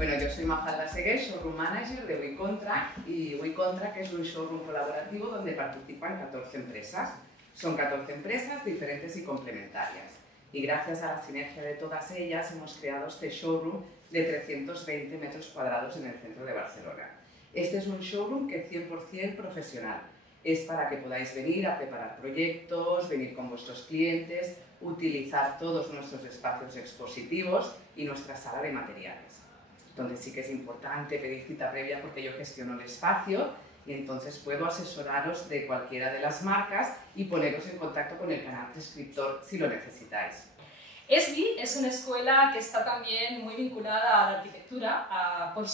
Bueno, yo soy Mafalda Seguer, Showroom Manager de WeContract y WeContract es un showroom colaborativo donde participan 14 empresas. Son 14 empresas diferentes y complementarias y gracias a la sinergia de todas ellas hemos creado este showroom de 320 metros cuadrados en el centro de Barcelona. Este es un showroom que es 100% profesional. Es para que podáis venir a preparar proyectos, venir con vuestros clientes, utilizar todos nuestros espacios expositivos y nuestra sala de materiales. Donde sí que es importante pedir cita previa porque yo gestiono el espacio y entonces puedo asesoraros de cualquiera de las marcas y poneros en contacto con el canal prescriptor si lo necesitáis. ESDI es una escuela que está también muy vinculada a la arquitectura por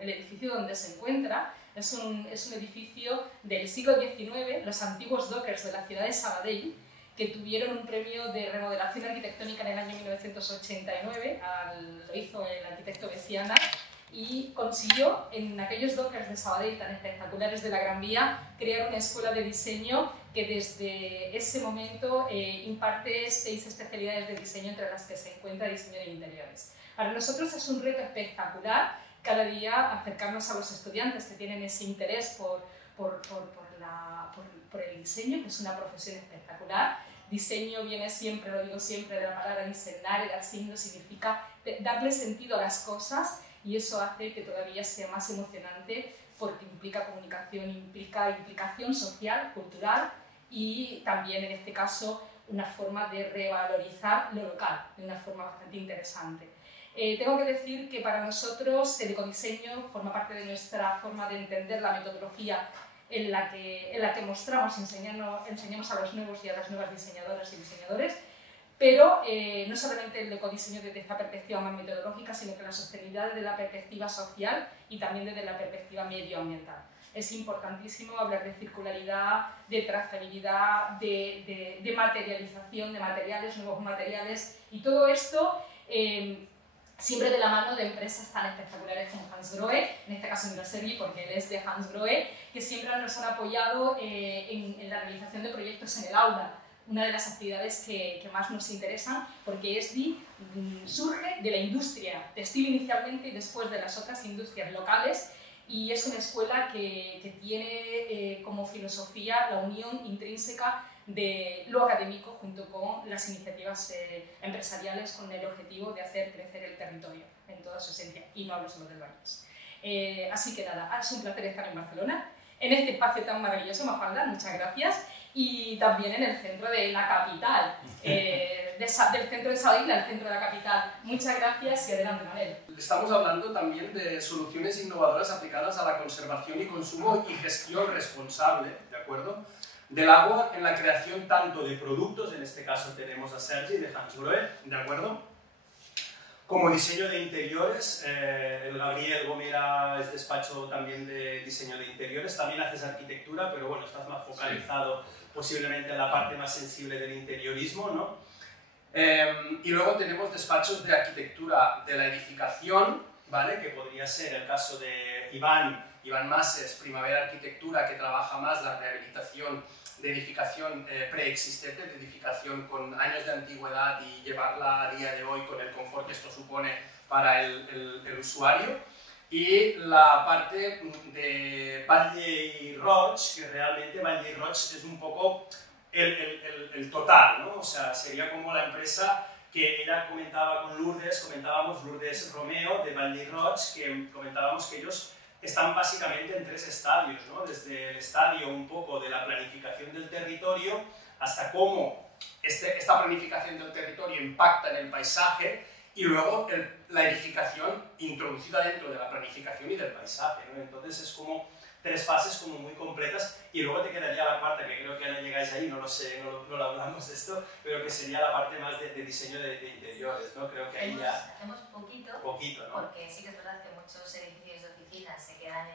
el edificio donde se encuentra. Es un edificio del siglo XIX, los antiguos dockers de la ciudad de Sabadell, que tuvieron un premio de remodelación arquitectónica en el año 1989, lo hizo el arquitecto Veciana, y consiguió en aquellos dockers de Sabadell tan espectaculares de la Gran Vía crear una escuela de diseño que desde ese momento imparte 6 especialidades de diseño entre las que se encuentra diseño de interiores. Para nosotros es un reto espectacular cada día acercarnos a los estudiantes que tienen ese interés por el diseño, que es una profesión espectacular. Diseño viene siempre, lo digo siempre, de la palabra enseñar, el signo significa darle sentido a las cosas y eso hace que todavía sea más emocionante porque implica comunicación, implica implicación social, cultural y también en este caso una forma de revalorizar lo local de una forma bastante interesante. Tengo que decir que para nosotros el ecodiseño forma parte de nuestra forma de entender la metodología en la que mostramos, enseñamos a los nuevos y a las nuevas diseñadoras y diseñadores, pero no solamente el ecodiseño desde esta perspectiva más metodológica, sino que la sostenibilidad desde la perspectiva social y también desde la perspectiva medioambiental. Es importantísimo hablar de circularidad, de trazabilidad, de materialización de materiales, nuevos materiales y todo esto siempre de la mano de empresas tan espectaculares como Hansgrohe, en este caso Inverservi porque él es de Hansgrohe, que siempre nos han apoyado en la realización de proyectos en el aula. Una de las actividades que más nos interesan, porque ESDI surge de la industria textil inicialmente y después de las otras industrias locales, y es una escuela que tiene como filosofía la unión intrínseca de lo académico junto con las iniciativas empresariales con el objetivo de hacer crecer el territorio en toda su esencia, y no hablo solo del Vallès. Así que nada, es un placer estar en Barcelona, en este espacio tan maravilloso, Mafalda, muchas gracias, y también en el centro de la capital, del centro de Sabadell al centro de la capital. Muchas gracias y adelante, Manel. Estamos hablando también de soluciones innovadoras aplicadas a la conservación y consumo y gestión responsable, ¿de acuerdo?, del agua en la creación tanto de productos, en este caso tenemos a Sergi de Hansgrohe, ¿de acuerdo?, como diseño de interiores. El Gabriel Gomera es despacho también de diseño de interiores, también haces arquitectura, pero bueno, estás más focalizado posiblemente en la parte más sensible del interiorismo, ¿no? Y luego tenemos despachos de arquitectura de la edificación, ¿vale?, que podría ser el caso de Iván Mases, Primavera Arquitectura, que trabaja más la rehabilitación de edificación preexistente, de edificación con años de antigüedad y llevarla a día de hoy con el confort que esto supone para el usuario. Y la parte de Batlle Roig, que realmente Batlle Roig es un poco el total, ¿no? O sea, sería como la empresa que ella comentábamos Lourdes Romeo de Batlle Roig, que comentábamos que ellos están básicamente en 3 estadios, ¿no? Desde el estadio un poco de la planificación del territorio hasta cómo esta planificación del territorio impacta en el paisaje y luego la edificación introducida dentro de la planificación y del paisaje, ¿no? Entonces es como 3 fases como muy completas y luego te quedaría la cuarta, que creo que ahora llegáis ahí, no lo sé, no lo hablamos de esto, pero que sería la parte más de diseño de interiores, ¿no? Creo que ahí ya... Hacemos poquito, ¿no? Porque sí que es verdad que muchos edificios de oficinas se quedan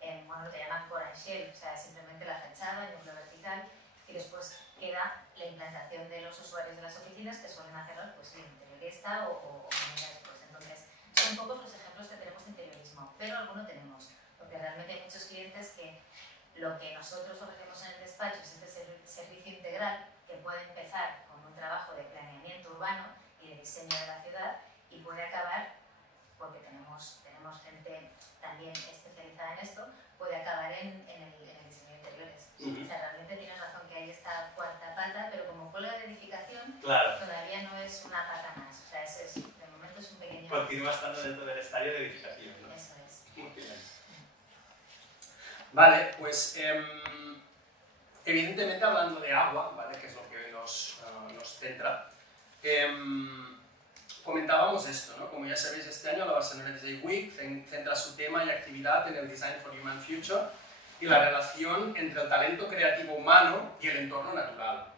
en bueno, lo que llaman core and shell, o sea, simplemente la fachada, el núcleo vertical, y después queda la implantación de los usuarios de las oficinas que suelen hacerlo pues interiorista o después. Entonces, son pocos los ejemplos que tenemos de interiorismo, pero alguno tenemos, porque realmente hay muchos clientes que lo que nosotros ofrecemos en el despacho es este servicio integral que puede empezar con un trabajo de planeamiento urbano y de diseño de la ciudad y puede acabar porque tenemos también especializada en esto, puede acabar en el diseño de interiores. O sea, realmente tienes razón que hay esta cuarta pata, pero como cuelga de edificación, todavía no es una pata más. O sea, de momento es un pequeño... Continúa estando dentro del estadio de edificación, ¿no? Eso es. Muy bien. Vale, pues evidentemente hablando de agua, ¿vale? Que es lo que hoy nos centra, comentábamos esto, ¿no? Como ya sabéis, este año la Barcelona Design Week centra su tema y actividad en el Design for Human Future y la relación entre el talento creativo humano y el entorno natural,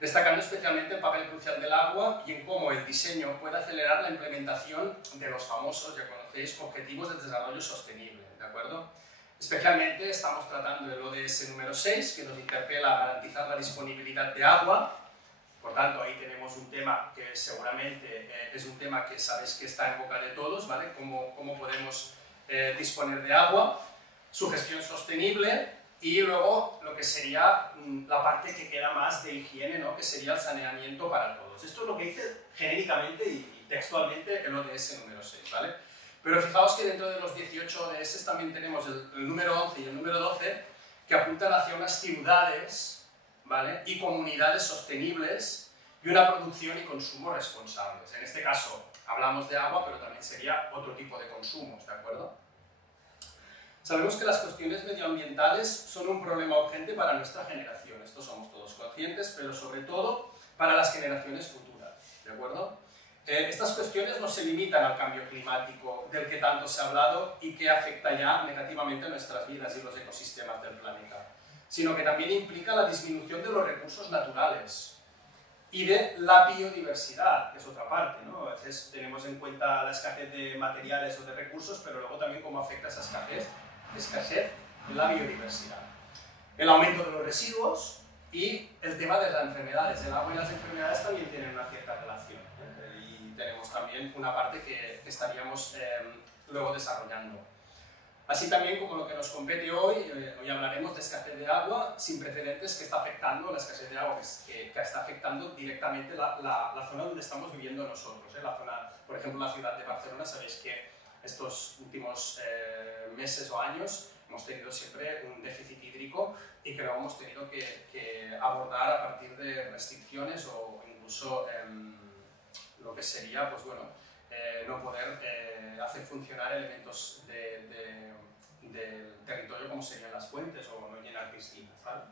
destacando especialmente el papel crucial del agua y en cómo el diseño puede acelerar la implementación de los famosos, ya conocéis, Objetivos de Desarrollo Sostenible, ¿de acuerdo? Especialmente estamos tratando el ODS número 6, que nos interpela a garantizar la disponibilidad de agua. Por tanto, ahí tenemos un tema que seguramente es un tema que sabéis que está en boca de todos, ¿vale? Cómo podemos disponer de agua, su gestión sostenible y luego lo que sería la parte que queda más de higiene, ¿no? Que sería el saneamiento para todos. Esto es lo que dice genéricamente y textualmente el ODS número 6, ¿vale? Pero fijaos que dentro de los 18 ODS también tenemos el número 11 y el número 12 que apuntan hacia unas ciudades, ¿vale? Y comunidades sostenibles y una producción y consumo responsables. En este caso hablamos de agua, pero también sería otro tipo de consumos, ¿de acuerdo? Sabemos que las cuestiones medioambientales son un problema urgente para nuestra generación, esto somos todos conscientes, pero sobre todo para las generaciones futuras, ¿de acuerdo? Estas cuestiones no se limitan al cambio climático del que tanto se ha hablado y que afecta ya negativamente a nuestras vidas y los ecosistemas del planeta, sino que también implica la disminución de los recursos naturales y de la biodiversidad, que es otra parte, ¿no? A veces tenemos en cuenta la escasez de materiales o de recursos, pero luego también cómo afecta esa escasez en la biodiversidad. El aumento de los residuos y el tema de las enfermedades. El agua y las enfermedades también tienen una cierta relación, y tenemos también una parte que estaríamos luego desarrollando. Así también como lo que nos compete hoy, hoy hablaremos de escasez de agua sin precedentes que está afectando, la escasez de agua que está afectando directamente la zona donde estamos viviendo nosotros. La zona, por ejemplo, la ciudad de Barcelona, sabéis que estos últimos meses o años hemos tenido siempre un déficit hídrico y que lo hemos tenido que abordar a partir de restricciones o incluso lo que sería, pues bueno, no poder hacer funcionar elementos del territorio como serían las fuentes o no llenar piscinas, ¿vale?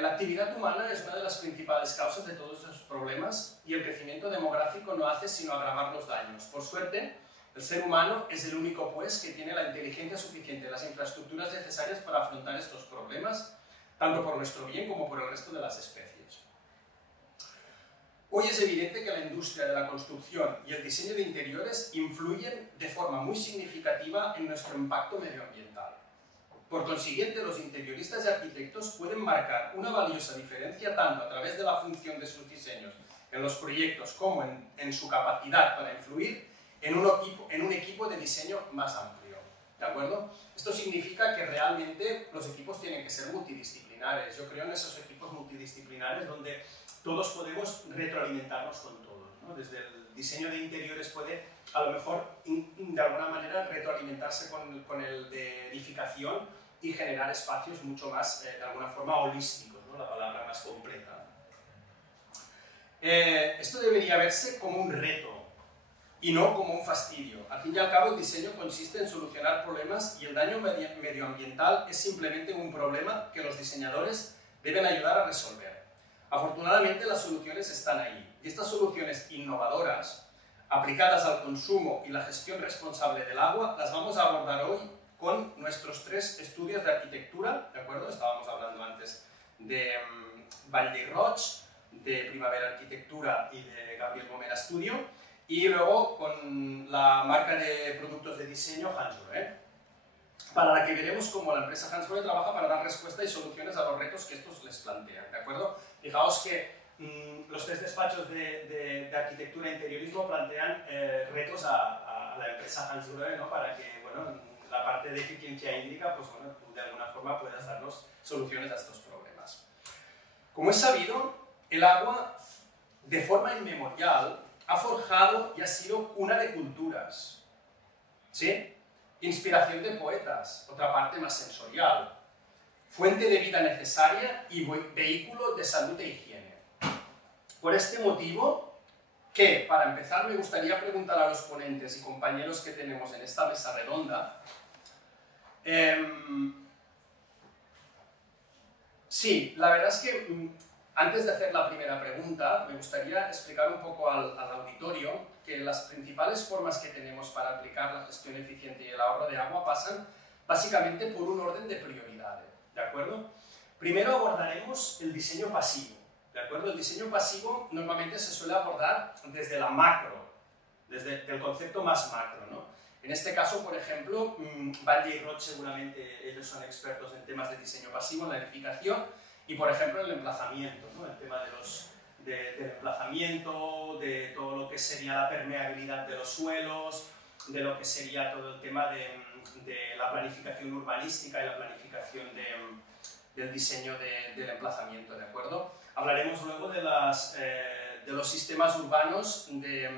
La actividad humana es una de las principales causas de todos esos problemas y el crecimiento demográfico no hace sino agravar los daños. Por suerte, el ser humano es el único, pues, que tiene la inteligencia suficiente, las infraestructuras necesarias para afrontar estos problemas, tanto por nuestro bien como por el resto de las especies. Hoy es evidente que la industria de la construcción y el diseño de interiores influyen de forma muy significativa en nuestro impacto medioambiental. Por consiguiente, los interioristas y arquitectos pueden marcar una valiosa diferencia tanto a través de la función de sus diseños en los proyectos como en su capacidad para influir en un equipo de diseño más amplio, ¿de acuerdo? Esto significa que realmente los equipos tienen que ser multidisciplinares. Yo creo en esos equipos multidisciplinares donde todos podemos retroalimentarnos con todos, ¿no? Desde el diseño de interiores puede, a lo mejor, de alguna manera retroalimentarse con el de edificación y generar espacios mucho más, de alguna forma, holísticos, ¿no? La palabra más completa. Esto debería verse como un reto y no como un fastidio. Al fin y al cabo, el diseño consiste en solucionar problemas y el daño medioambiental es simplemente un problema que los diseñadores deben ayudar a resolver. Afortunadamente, las soluciones están ahí, y estas soluciones innovadoras, aplicadas al consumo y la gestión responsable del agua, las vamos a abordar hoy con nuestros 3 estudios de arquitectura, ¿de acuerdo? Estábamos hablando antes de Vall-d'Hebron, de Primavera Arquitectura y de Gabriel Gomera Studio, y luego con la marca de productos de diseño Hansgrohe, para la que veremos cómo la empresa Hansgrohe trabaja para dar respuesta y soluciones a los retos que estos les plantean, ¿de acuerdo? Fijaos que los 3 despachos de arquitectura e interiorismo plantean retos a la empresa Hansgrohe, ¿no? Para que, bueno, la parte de eficiencia hídrica, pues bueno, tú de alguna forma puedas darnos soluciones a estos problemas. Como es sabido, el agua, de forma inmemorial, ha forjado y ha sido cuna de culturas, ¿sí? Inspiración de poetas, otra parte más sensorial. Fuente de vida necesaria y vehículo de salud e higiene. Por este motivo, que para empezar me gustaría preguntar a los ponentes y compañeros que tenemos en esta mesa redonda, sí, la verdad es que antes de hacer la primera pregunta, me gustaría explicar un poco al auditorio que las principales formas que tenemos para aplicar la gestión eficiente y el ahorro de agua pasan básicamente por un orden de prioridades, ¿de acuerdo? Primero abordaremos el diseño pasivo, ¿de acuerdo? El diseño pasivo normalmente se suele abordar desde la macro, desde el concepto más macro, ¿no? En este caso, por ejemplo, Valle y Roche seguramente ellos son expertos en temas de diseño pasivo, en la edificación, y por ejemplo el emplazamiento, ¿no? El tema del emplazamiento, de todo lo que sería la permeabilidad de los suelos, de lo que sería todo el tema de la planificación urbanística y la planificación del diseño del emplazamiento, ¿de acuerdo? Hablaremos luego de los sistemas urbanos de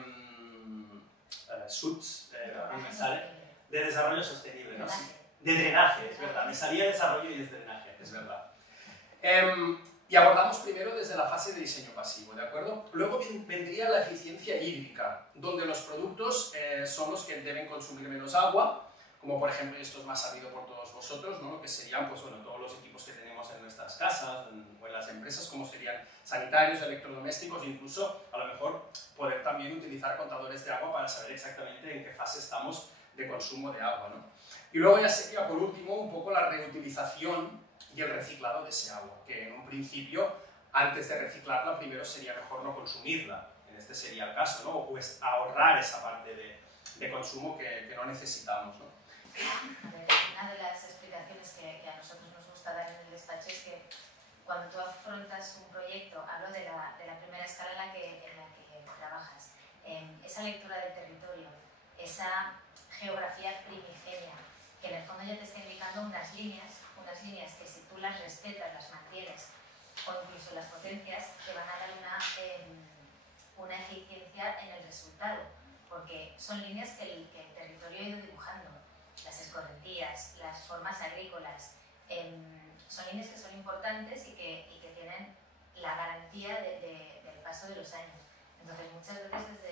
SUDS, me sale, de desarrollo sostenible, ¿no? De drenaje, es verdad, me salía desarrollo y es drenaje, es verdad. Y abordamos primero desde la fase de diseño pasivo, ¿de acuerdo? Luego vendría la eficiencia hídrica, donde los productos son los que deben consumir menos agua, como por ejemplo, y esto es más sabido por todos vosotros, ¿no? Lo que serían pues, bueno, todos los equipos que tenemos en nuestras casas o en las empresas, como serían sanitarios, electrodomésticos, incluso a lo mejor poder también utilizar contadores de agua para saber exactamente en qué fase estamos de consumo de agua, ¿no? Y luego ya sería, por último, un poco la reutilización y el reciclado de ese agua, que en un principio, antes de reciclarla, primero sería mejor no consumirla, en este sería el caso, ¿no? O pues ahorrar esa parte de consumo que no necesitamos, ¿no? Una de las explicaciones que a nosotros nos gusta dar en el despacho es que cuando tú afrontas un proyecto, hablo de la primera escala en la que trabajas, esa lectura del territorio, esa geografía primigenia, que en el fondo ya te está indicando unas líneas que si tú las respetas, las mantienes o incluso las potencias, te van a dar una eficiencia en el resultado, porque son líneas que el territorio ha ido dibujando, las escorrentías, las formas agrícolas, son líneas que son importantes y que tienen la garantía del paso de los años. Entonces muchas veces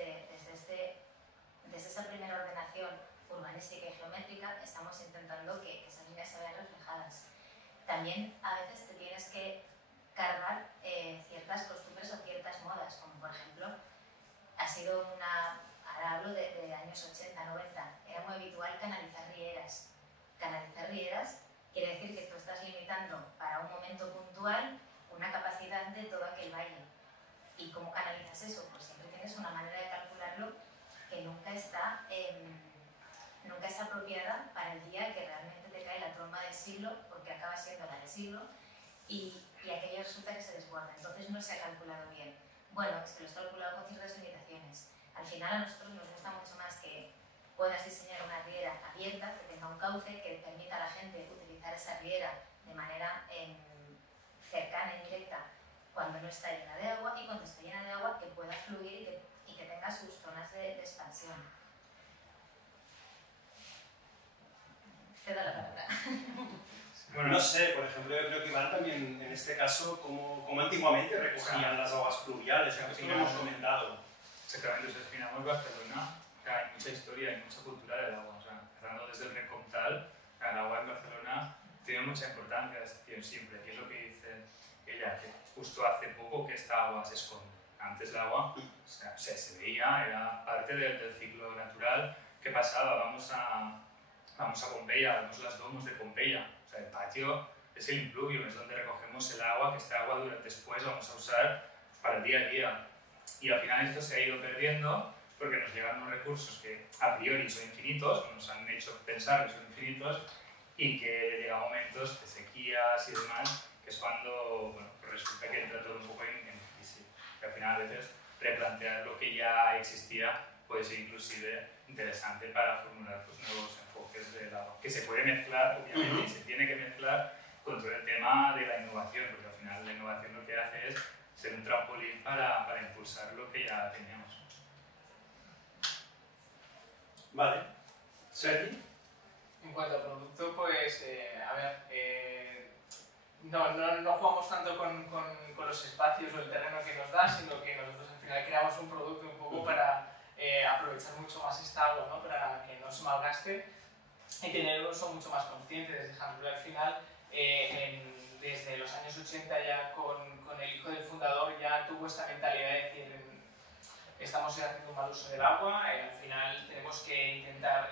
desde esa primera ordenación urbanística y geométrica estamos intentando que esas líneas se vean reflejadas. También a veces te tienes que cargar ciertas costumbres o ciertas modas, como por ejemplo, ahora hablo de años 80, 90, era muy habitual canalizar rieras. Canalizar rieras quiere decir que tú estás limitando para un momento puntual una capacidad de todo aquel valle. ¿Y cómo canalizas eso? Pues siempre tienes una manera de calcularlo que nunca está apropiada para el día que realmente te cae la tromba del siglo, porque acaba siendo la del siglo, y aquello resulta que se desborda. Entonces no se ha calculado bien. Bueno, es que lo has calculado con ciertas limitaciones. Al final a nosotros nos gusta mucho más que puedas diseñar una riera abierta, que tenga un cauce, que permita a la gente utilizar esa riera de manera cercana y directa cuando no está llena de agua, y cuando está llena de agua que pueda fluir y que tenga sus zonas de expansión. Te da la palabra. Bueno, no sé, por ejemplo, yo creo que Iván también, en este caso, como antiguamente recogían las aguas pluviales, esto lo hemos comentado. Exactamente, si definamos Barcelona, hay mucha historia y mucha cultura del agua. O sea, empezando desde el Recomtal, el agua en Barcelona tiene mucha importancia, es siempre, que es lo que dice ella, que justo hace poco que esta agua se esconde. Antes el agua se veía, era parte del ciclo natural. ¿Qué pasaba? Vamos a Pompeya, vemos las domos de Pompeya. O sea, el patio es el impluvium, es donde recogemos el agua, que esta agua después vamos a usar para el día a día. Y al final esto se ha ido perdiendo porque nos llegan unos recursos que a priori son infinitos, o nos han hecho pensar que son infinitos, y que llega momentos de sequías y demás, que es cuando pues resulta que entra todo un poco en crisis. Que al final a veces replantear lo que ya existía puede ser inclusive interesante para formular pues, nuevos enfoques del agua, que se puede mezclar, obviamente, y se tiene que mezclar con todo el tema de la innovación, porque al final la innovación lo que hace es ser un trampolín para impulsar lo que ya teníamos. Vale. ¿Sergi? En cuanto al producto, pues, a ver, no jugamos tanto con los espacios o el terreno que nos da, sino que nosotros al final creamos un producto un poco para aprovechar mucho más esta agua, ¿no? Para que no se malgaste y tener un uso mucho más consciente. Desde ejemplo, al final, desde los años 80 ya con el hijo del fundador ya tuvo esta mentalidad de decir estamos haciendo un mal uso del agua, al final tenemos que intentar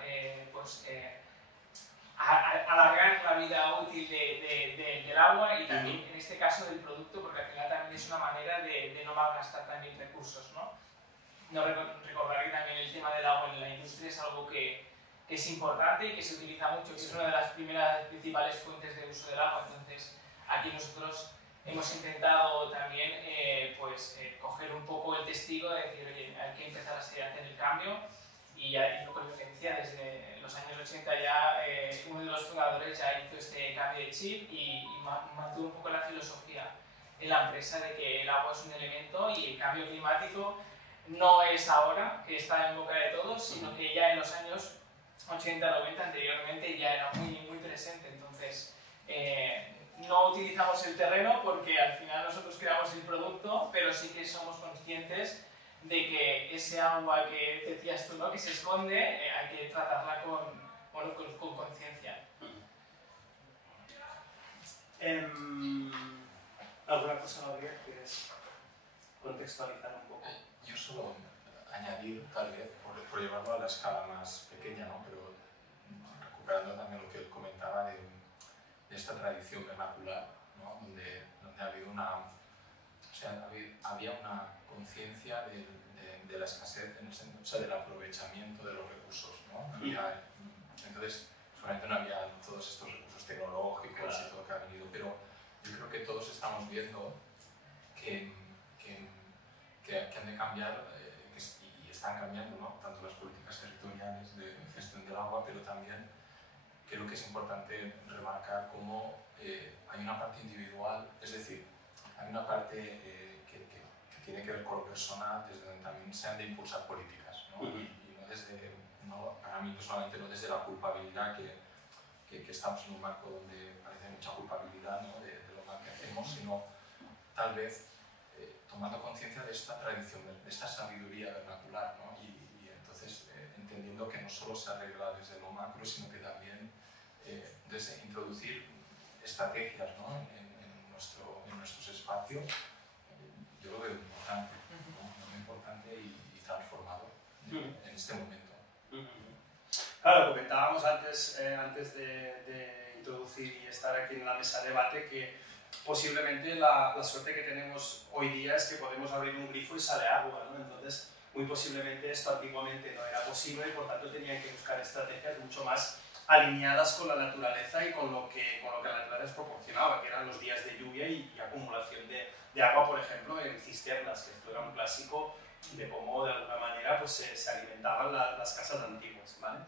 alargar la vida útil del agua y también en este caso del producto, porque al final también es una manera de no malgastar también recursos, ¿no? Recordar que también el tema del agua en la industria es algo que es importante y que se utiliza mucho, que es una de las principales fuentes de uso del agua. Entonces aquí nosotros hemos intentado también coger un poco el testigo de decir, oye, hay que empezar a hacer el cambio y ya lo que decía, desde los años 80 ya uno de los fundadores ya hizo este cambio de chip y mantuvo un poco la filosofía en la empresa de que el agua es un elemento y el cambio climático no es ahora que está en boca de todos, sino que ya en los años 80, 90 anteriormente ya era muy, muy presente. Entonces no utilizamos el terreno porque al final nosotros creamos el producto, pero sí que somos conscientes de que ese agua que decías tú, ¿no? Que se esconde, hay que tratarla con conciencia. ¿Alguna cosa, Gabriel, quieres contextualizar un poco? Yo solo añadir, tal vez, por llevarlo a la escala más pequeña, ¿no? Pero recuperando también lo que él comentaba de esta tradición vernacular, ¿no? donde ha habido había una conciencia de la escasez, en el sentido, o sea, del aprovechamiento de los recursos, ¿no? Entonces, seguramente no había todos estos recursos tecnológicos y todo que ha venido, pero yo creo que todos estamos viendo que han de cambiar y están cambiando, ¿no? Tanto las políticas territoriales de gestión del agua, pero también creo que es importante remarcar cómo hay una parte individual, es decir, hay una parte que tiene que ver con lo personal, desde donde también se han de impulsar políticas, ¿no? Y para mí personalmente no desde la culpabilidad que estamos en un marco donde parece mucha culpabilidad, ¿no? de lo mal que hacemos, sino tal vez tomando conciencia de esta tradición, de esta sabiduría vernacular, ¿no? Y entonces entendiendo que no solo se arregla desde lo macro, sino que también desde introducir estrategias, ¿no? en nuestros espacios, yo lo veo importante, ¿no? Muy importante y transformador en este momento. Claro, comentábamos antes de introducir y estar aquí en la mesa de debate que posiblemente la suerte que tenemos hoy día es que podemos abrir un grifo y sale agua, ¿no? Entonces, muy posiblemente esto antiguamente no era posible y por tanto tenían que buscar estrategias mucho más alineadas con la naturaleza y con lo que la naturaleza proporcionaba, que eran los días de lluvia y acumulación de agua, por ejemplo, en cisternas, que esto era un clásico de cómo de alguna manera pues, se alimentaban las casas antiguas, ¿vale?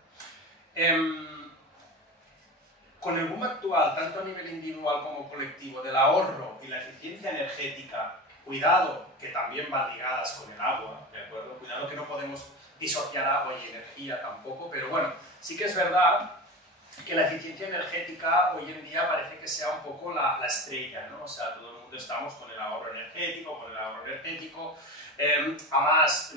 Con el boom actual, tanto a nivel individual como colectivo, del ahorro y la eficiencia energética, cuidado que también van ligadas con el agua, ¿de acuerdo? Cuidado que no podemos disociar agua y energía tampoco, pero bueno, sí que es verdad que la eficiencia energética hoy en día parece que sea un poco la estrella, ¿no? O sea, todo el mundo estamos con el ahorro energético, además,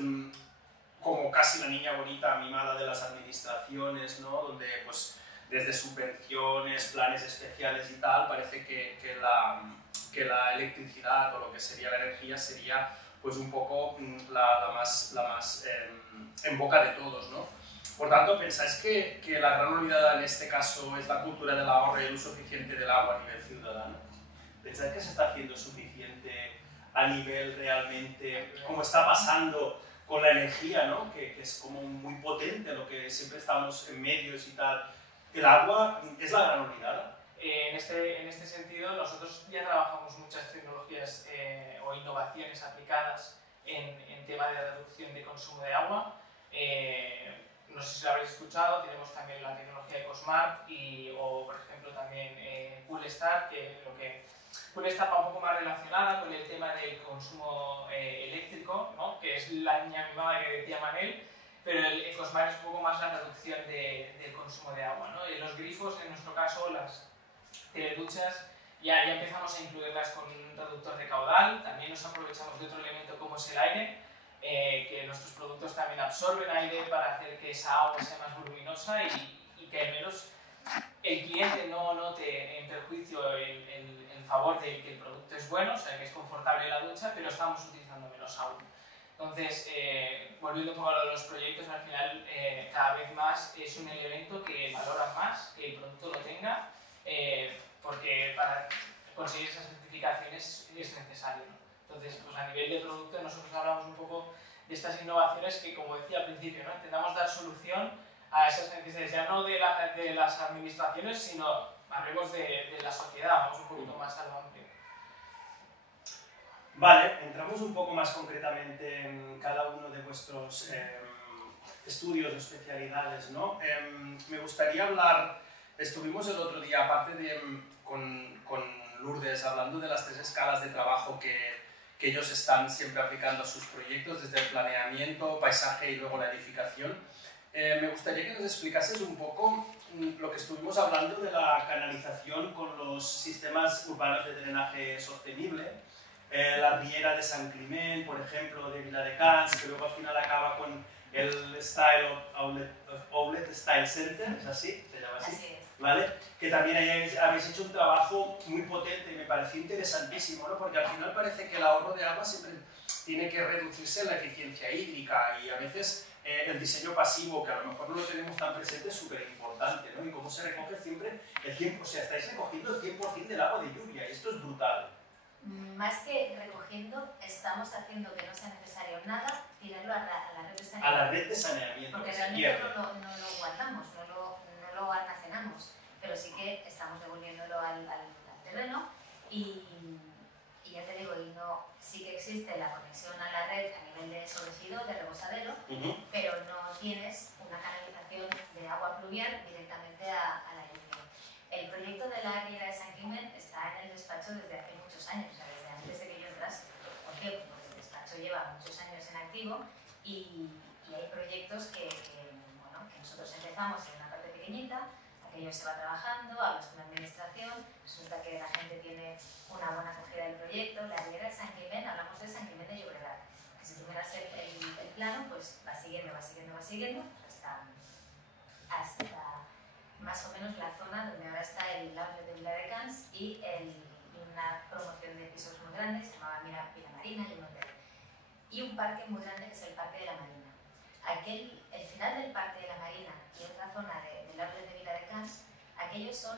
como casi la niña bonita mimada de las administraciones, ¿no? Donde, pues, desde subvenciones, planes especiales y tal, parece que la electricidad o lo que sería la energía sería, pues, un poco la más en boca de todos, ¿no? Por tanto, ¿pensáis que la gran olvidada en este caso es la cultura del ahorro y el uso eficiente del agua a nivel ciudadano? ¿Pensáis que se está haciendo suficiente a nivel realmente, como está pasando con la energía, ¿no? que es como muy potente, lo que siempre estamos en medios y tal? ¿El agua es la gran olvidada? En este sentido, nosotros ya trabajamos muchas tecnologías o innovaciones aplicadas en tema de reducción de consumo de agua. No sé si lo habréis escuchado, tenemos también la tecnología EcoSmart o, por ejemplo, también Coolstar, Coolstar va un poco más relacionada con el tema del consumo eléctrico, ¿no? Que es la niña mimada que decía Manel. pero el COSMAR es un poco más la reducción del consumo de agua, ¿no? Y los grifos, en nuestro caso, las teleduchas, ya empezamos a incluirlas con un reductor de caudal. También nos aprovechamos de otro elemento como es el aire, que nuestros productos también absorben aire para hacer que esa agua sea más voluminosa y que al menos el cliente no note en perjuicio en favor de que el producto es bueno, o sea que es confortable la ducha, pero estamos utilizando menos agua. Entonces, volviendo un poco a los proyectos, al final cada vez más es un elemento que valoran más, que el producto lo tenga, porque para conseguir esas certificaciones es necesario, ¿no? Entonces, pues a nivel de producto nosotros hablamos un poco de estas innovaciones que, como decía al principio, ¿no? Intentamos dar solución a esas necesidades, ya no de las administraciones, sino hablemos de la sociedad, vamos un poquito más a lo amplio. Vale, entramos un poco más concretamente en cada uno de vuestros estudios o especialidades, ¿no? Me gustaría hablar, estuvimos el otro día, aparte con Lourdes, hablando de las 3 escalas de trabajo que ellos están siempre aplicando a sus proyectos, desde el planeamiento, paisaje y luego la edificación. Me gustaría que nos explicases un poco lo que estuvimos hablando de la canalización con los sistemas urbanos de drenaje sostenible, la Riera de San Climent, por ejemplo, de Viladecans, que luego al final acaba con el Outlet Style Center, ¿es así? ¿Se llama así? Así es. ¿Vale? Que también habéis hecho un trabajo muy potente y me pareció interesantísimo, ¿no? Porque al final parece que el ahorro de agua siempre tiene que reducirse en la eficiencia hídrica y a veces el diseño pasivo, que a lo mejor no lo tenemos tan presente, es súper importante, ¿no? Y cómo se recoge siempre el 100%, o sea, estáis recogiendo el 100% del agua de lluvia, y esto es brutal. Más que recogiendo, estamos haciendo que no sea necesario nada, tirarlo a la red de saneamiento. A la red de saneamiento. Porque realmente no lo guardamos, no lo almacenamos, pero sí que estamos devolviéndolo al terreno y ya te digo, sí que existe la conexión a la red a nivel de sobresidor, de rebosadero, pero no tienes una canalización de agua pluvial directamente a la lluvia. El proyecto de la Riera de San Climent está en el despacho desde hace muchos años, o sea, desde antes de que yo entrase. ¿Por qué? Pues porque el despacho lleva muchos años en activo y hay proyectos que nosotros empezamos en una parte pequeñita, aquello se va trabajando, hablas con la administración, resulta que la gente tiene una buena acogida del proyecto. La Riera de San Climent, hablamos de San Climent de Llobregat, que si tú miras el plano, pues va siguiendo hasta más o menos la zona donde ahora está el outlet de Viladecans y una promoción de pisos muy grande, se llamaba Vila Marina y un hotel. Y un parque muy grande que es el Parque de la Marina. El final del Parque de la Marina y otra zona del outlet de Viladecans, aquellos son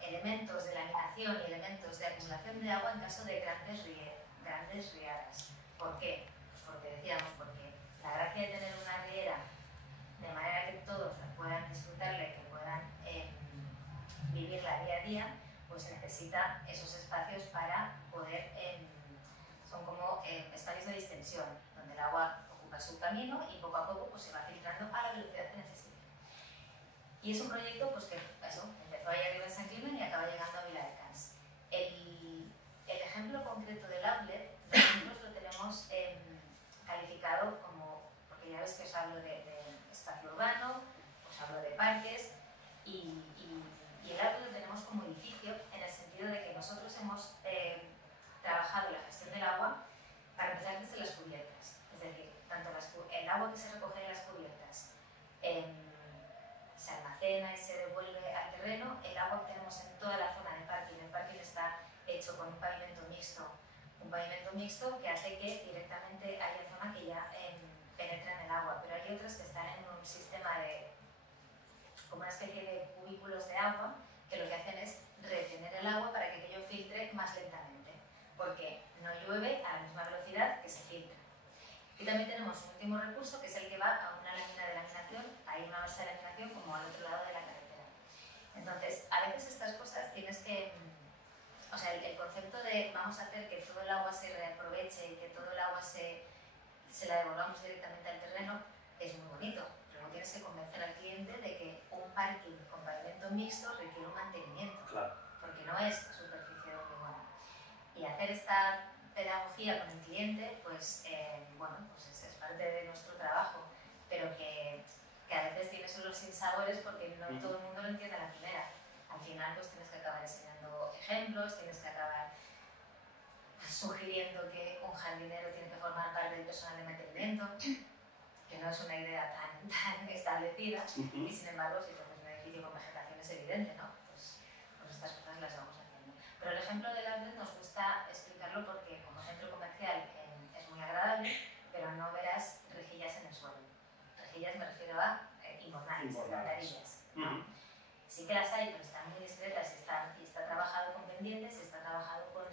elementos de laminación y elementos de acumulación de agua en caso de grandes riadas. ¿Por qué? Pues porque la gracia de tener una riera de manera que todos puedan disfrutarla y que puedan vivirla día a día, pues necesita esos espacios para poder, son como espacios de distensión, donde el agua ocupa su camino y poco a poco pues, se va filtrando a la velocidad que necesite. Y es un proyecto pues, que empezó ahí arriba en San Climent y acaba llegando a Viladecans. El ejemplo concreto del outlet, nosotros lo tenemos calificado como, porque ya ves que os hablo de espacio urbano, os hablo de parques y el outlet lo tenemos como edificio en el sentido de que nosotros hemos trabajado la gestión del agua para empezar desde las cubiertas, es decir, tanto el agua que se recoge de las cubiertas se almacena y se devuelve al terreno, el agua que tenemos en toda la zona de parking, el parking está hecho con un pavimento mixto que hace que directamente haya zona que ya penetra en el agua, pero hay otras que están en un sistema como una especie de cubículos de agua que lo que hacen es retener el agua para que aquello filtre más lentamente, porque no llueve a la misma velocidad que se filtra. Y también tenemos un último recurso que es el que va a una lámina de laminación, hay una base de laminación como al otro lado de la carretera. Entonces, a veces estas cosas tienes que... O sea, el concepto de vamos a hacer que todo el agua se reaproveche y que todo el agua se la devolvamos directamente al terreno es muy bonito, pero luego tienes que convencer al cliente de que un parking con pavimento mixto requiere un mantenimiento, Claro. porque no es superficie de hormigón. Y hacer esta pedagogía con el cliente, pues, bueno, pues es parte de nuestro trabajo, pero que a veces tiene esos sinsabores porque no todo el mundo lo entiende a la primera. Al final pues tienes que acabar enseñando ejemplos, tienes que acabar sugiriendo que un jardinero tiene que formar parte del personal de mantenimiento, que no es una idea tan establecida, y sin embargo si tienes un edificio con vegetación es evidente, ¿no? Pues estas cosas las vamos haciendo. Pero el ejemplo del outlet nos gusta explicarlo porque como centro comercial es muy agradable, pero no verás rejillas en el suelo. Rejillas me refiero a inbornales, alcantarillas, ¿no? Sí que las hay, pero están muy discretas y está trabajado con pendientes y está trabajado con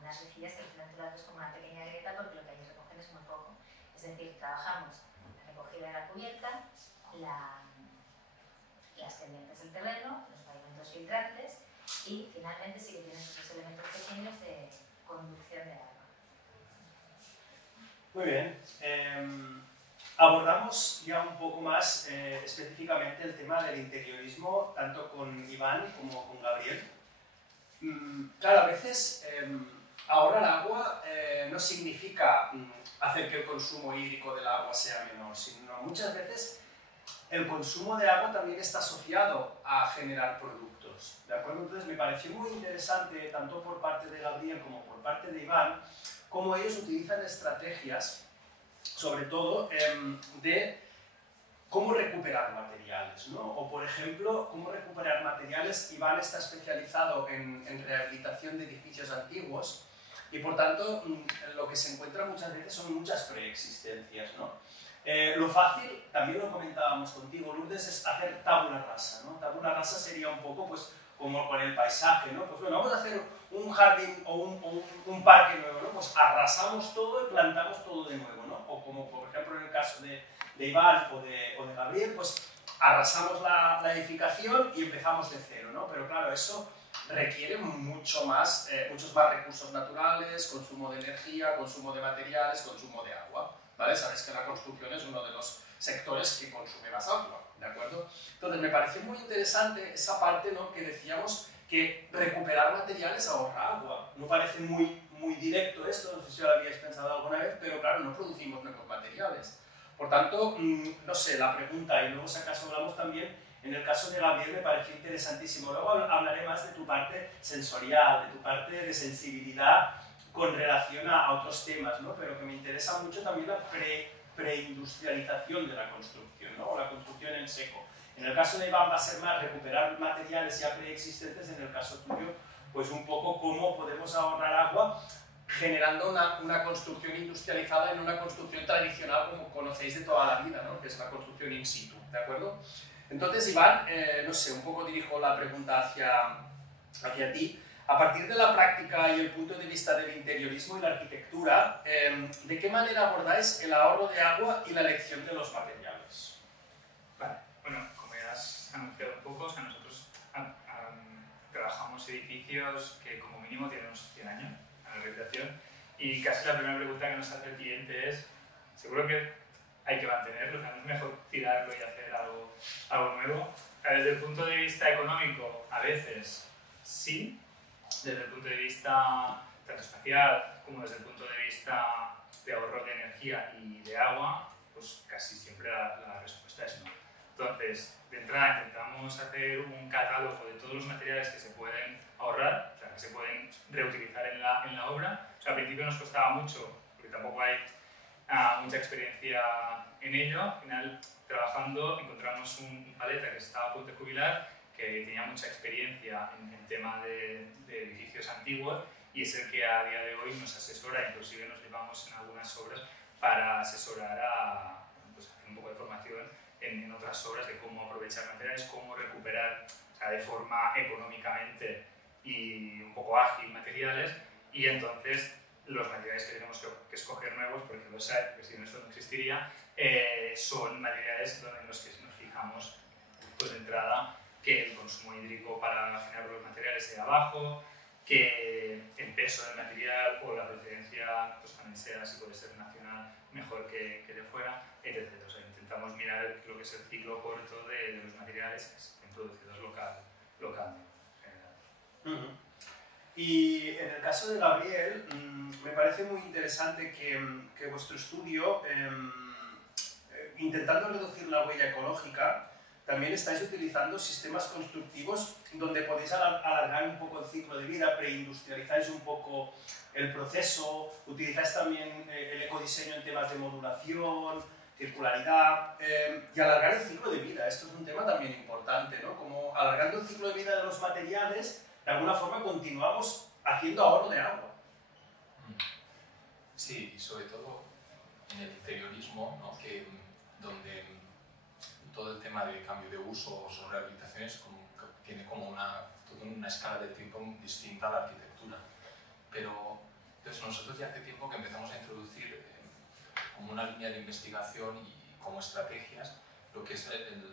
unas rejillas que al final tú las ves como una pequeña grieta porque lo que ahí recogen es muy poco. Es decir, trabajamos la recogida de la cubierta, las pendientes del terreno, los pavimentos filtrantes y finalmente sí que tienes esos elementos pequeños de conducción de agua. Muy bien. Abordamos ya un poco más específicamente el tema del interiorismo, tanto con Iván como con Gabriel. Claro, a veces ahorrar agua no significa hacer que el consumo hídrico del agua sea menor, sino muchas veces el consumo de agua también está asociado a generar productos, ¿de acuerdo? Entonces me pareció muy interesante, tanto por parte de Gabriel como por parte de Iván, cómo ellos utilizan estrategias, sobre todo de cómo recuperar materiales, ¿no? O por ejemplo, cómo recuperar materiales. Iván está especializado en rehabilitación de edificios antiguos y por tanto lo que se encuentra muchas veces son muchas preexistencias, ¿no? Lo fácil, también lo comentábamos contigo, Lourdes, es hacer tabula rasa, ¿no? Tabula rasa sería un poco pues como con el paisaje, ¿no? Pues bueno, vamos a hacer un jardín o un parque nuevo, ¿no? Pues arrasamos todo y plantamos todo de nuevo, ¿no? O como por ejemplo en el caso de Iván o de Gabriel, pues arrasamos la edificación y empezamos de cero, ¿no? Pero claro, eso requiere muchos más recursos naturales, consumo de energía, consumo de materiales, consumo de agua, ¿vale? Sabes que la construcción es uno de los sectores que consume más agua, ¿de acuerdo? Entonces me pareció muy interesante esa parte, ¿no? Que decíamos que recuperar materiales ahorra agua. No parece muy directo esto, no sé si lo habíais pensado alguna vez, pero claro, no producimos nuevos materiales. Por tanto, no sé, la pregunta, y luego si acaso hablamos también, en el caso de Gabriel me pareció interesantísimo. Luego hablaré más de tu parte sensorial, de tu parte de sensibilidad con relación a otros temas, ¿no? Pero que me interesa mucho también la preindustrialización de la construcción, ¿no? O la construcción en seco. En el caso de Iván va a ser más recuperar materiales ya preexistentes, en el caso tuyo, pues un poco cómo podemos ahorrar agua generando una construcción industrializada en una construcción tradicional como conocéis de toda la vida, ¿no? Que es la construcción in situ, ¿de acuerdo? Entonces, Iván, no sé, un poco dirijo la pregunta hacia ti. A partir de la práctica y el punto de vista del interiorismo y la arquitectura, ¿de qué manera abordáis el ahorro de agua y la elección de los materiales? Vale, bueno, como ya has anunciado un poco, o sea, nosotros trabajamos edificios que como mínimo tienen unos 100 años en la rehabilitación y casi la primera pregunta que nos hace el cliente es, seguro que hay que mantenerlo, o sea, no es mejor tirarlo y hacer algo nuevo. Desde el punto de vista económico, a veces sí, desde el punto de vista tanto espacial como desde el punto de vista de ahorro de energía y de agua, pues casi siempre la respuesta es no. Entonces, de entrada intentamos hacer un catálogo de todos los materiales que se pueden ahorrar, o sea, que se pueden reutilizar en la obra. O sea, al principio nos costaba mucho, porque tampoco hay mucha experiencia en ello. Al final, trabajando, encontramos un paleta que estaba a punto de jubilar, que tenía mucha experiencia en tema de edificios antiguos y es el que a día de hoy nos asesora, inclusive nos llevamos en algunas obras para asesorar pues, hacer un poco de formación en otras obras de cómo aprovechar materiales, cómo recuperar, o sea, de forma económicamente y un poco ágil materiales, y entonces los materiales que tenemos que escoger nuevos, porque lo sé, porque si no esto no existiría, son materiales en los que nos fijamos pues, de entrada que el consumo hídrico para generar los materiales sea bajo, que el peso del material o la procedencia pues, también sea, si puede ser nacional, mejor que de fuera, etc. O sea, intentamos mirar lo que es el ciclo corto de los materiales que estén producidos localmente. Y en el caso de Gabriel, me parece muy interesante que vuestro estudio, intentando reducir la huella ecológica, también estáis utilizando sistemas constructivos donde podéis alargar un poco el ciclo de vida, preindustrializáis un poco el proceso, utilizáis también el ecodiseño en temas de modulación, circularidad y alargar el ciclo de vida. Esto es un tema también importante, ¿no? Como alargando el ciclo de vida de los materiales, de alguna forma continuamos haciendo ahorro de agua. Sí, y sobre todo en el interiorismo, ¿no? Donde todo el tema de cambio de uso o rehabilitaciones tiene como una escala de tiempo distinta a la arquitectura. Pero entonces nosotros ya hace tiempo que empezamos a introducir como una línea de investigación y como estrategias lo que es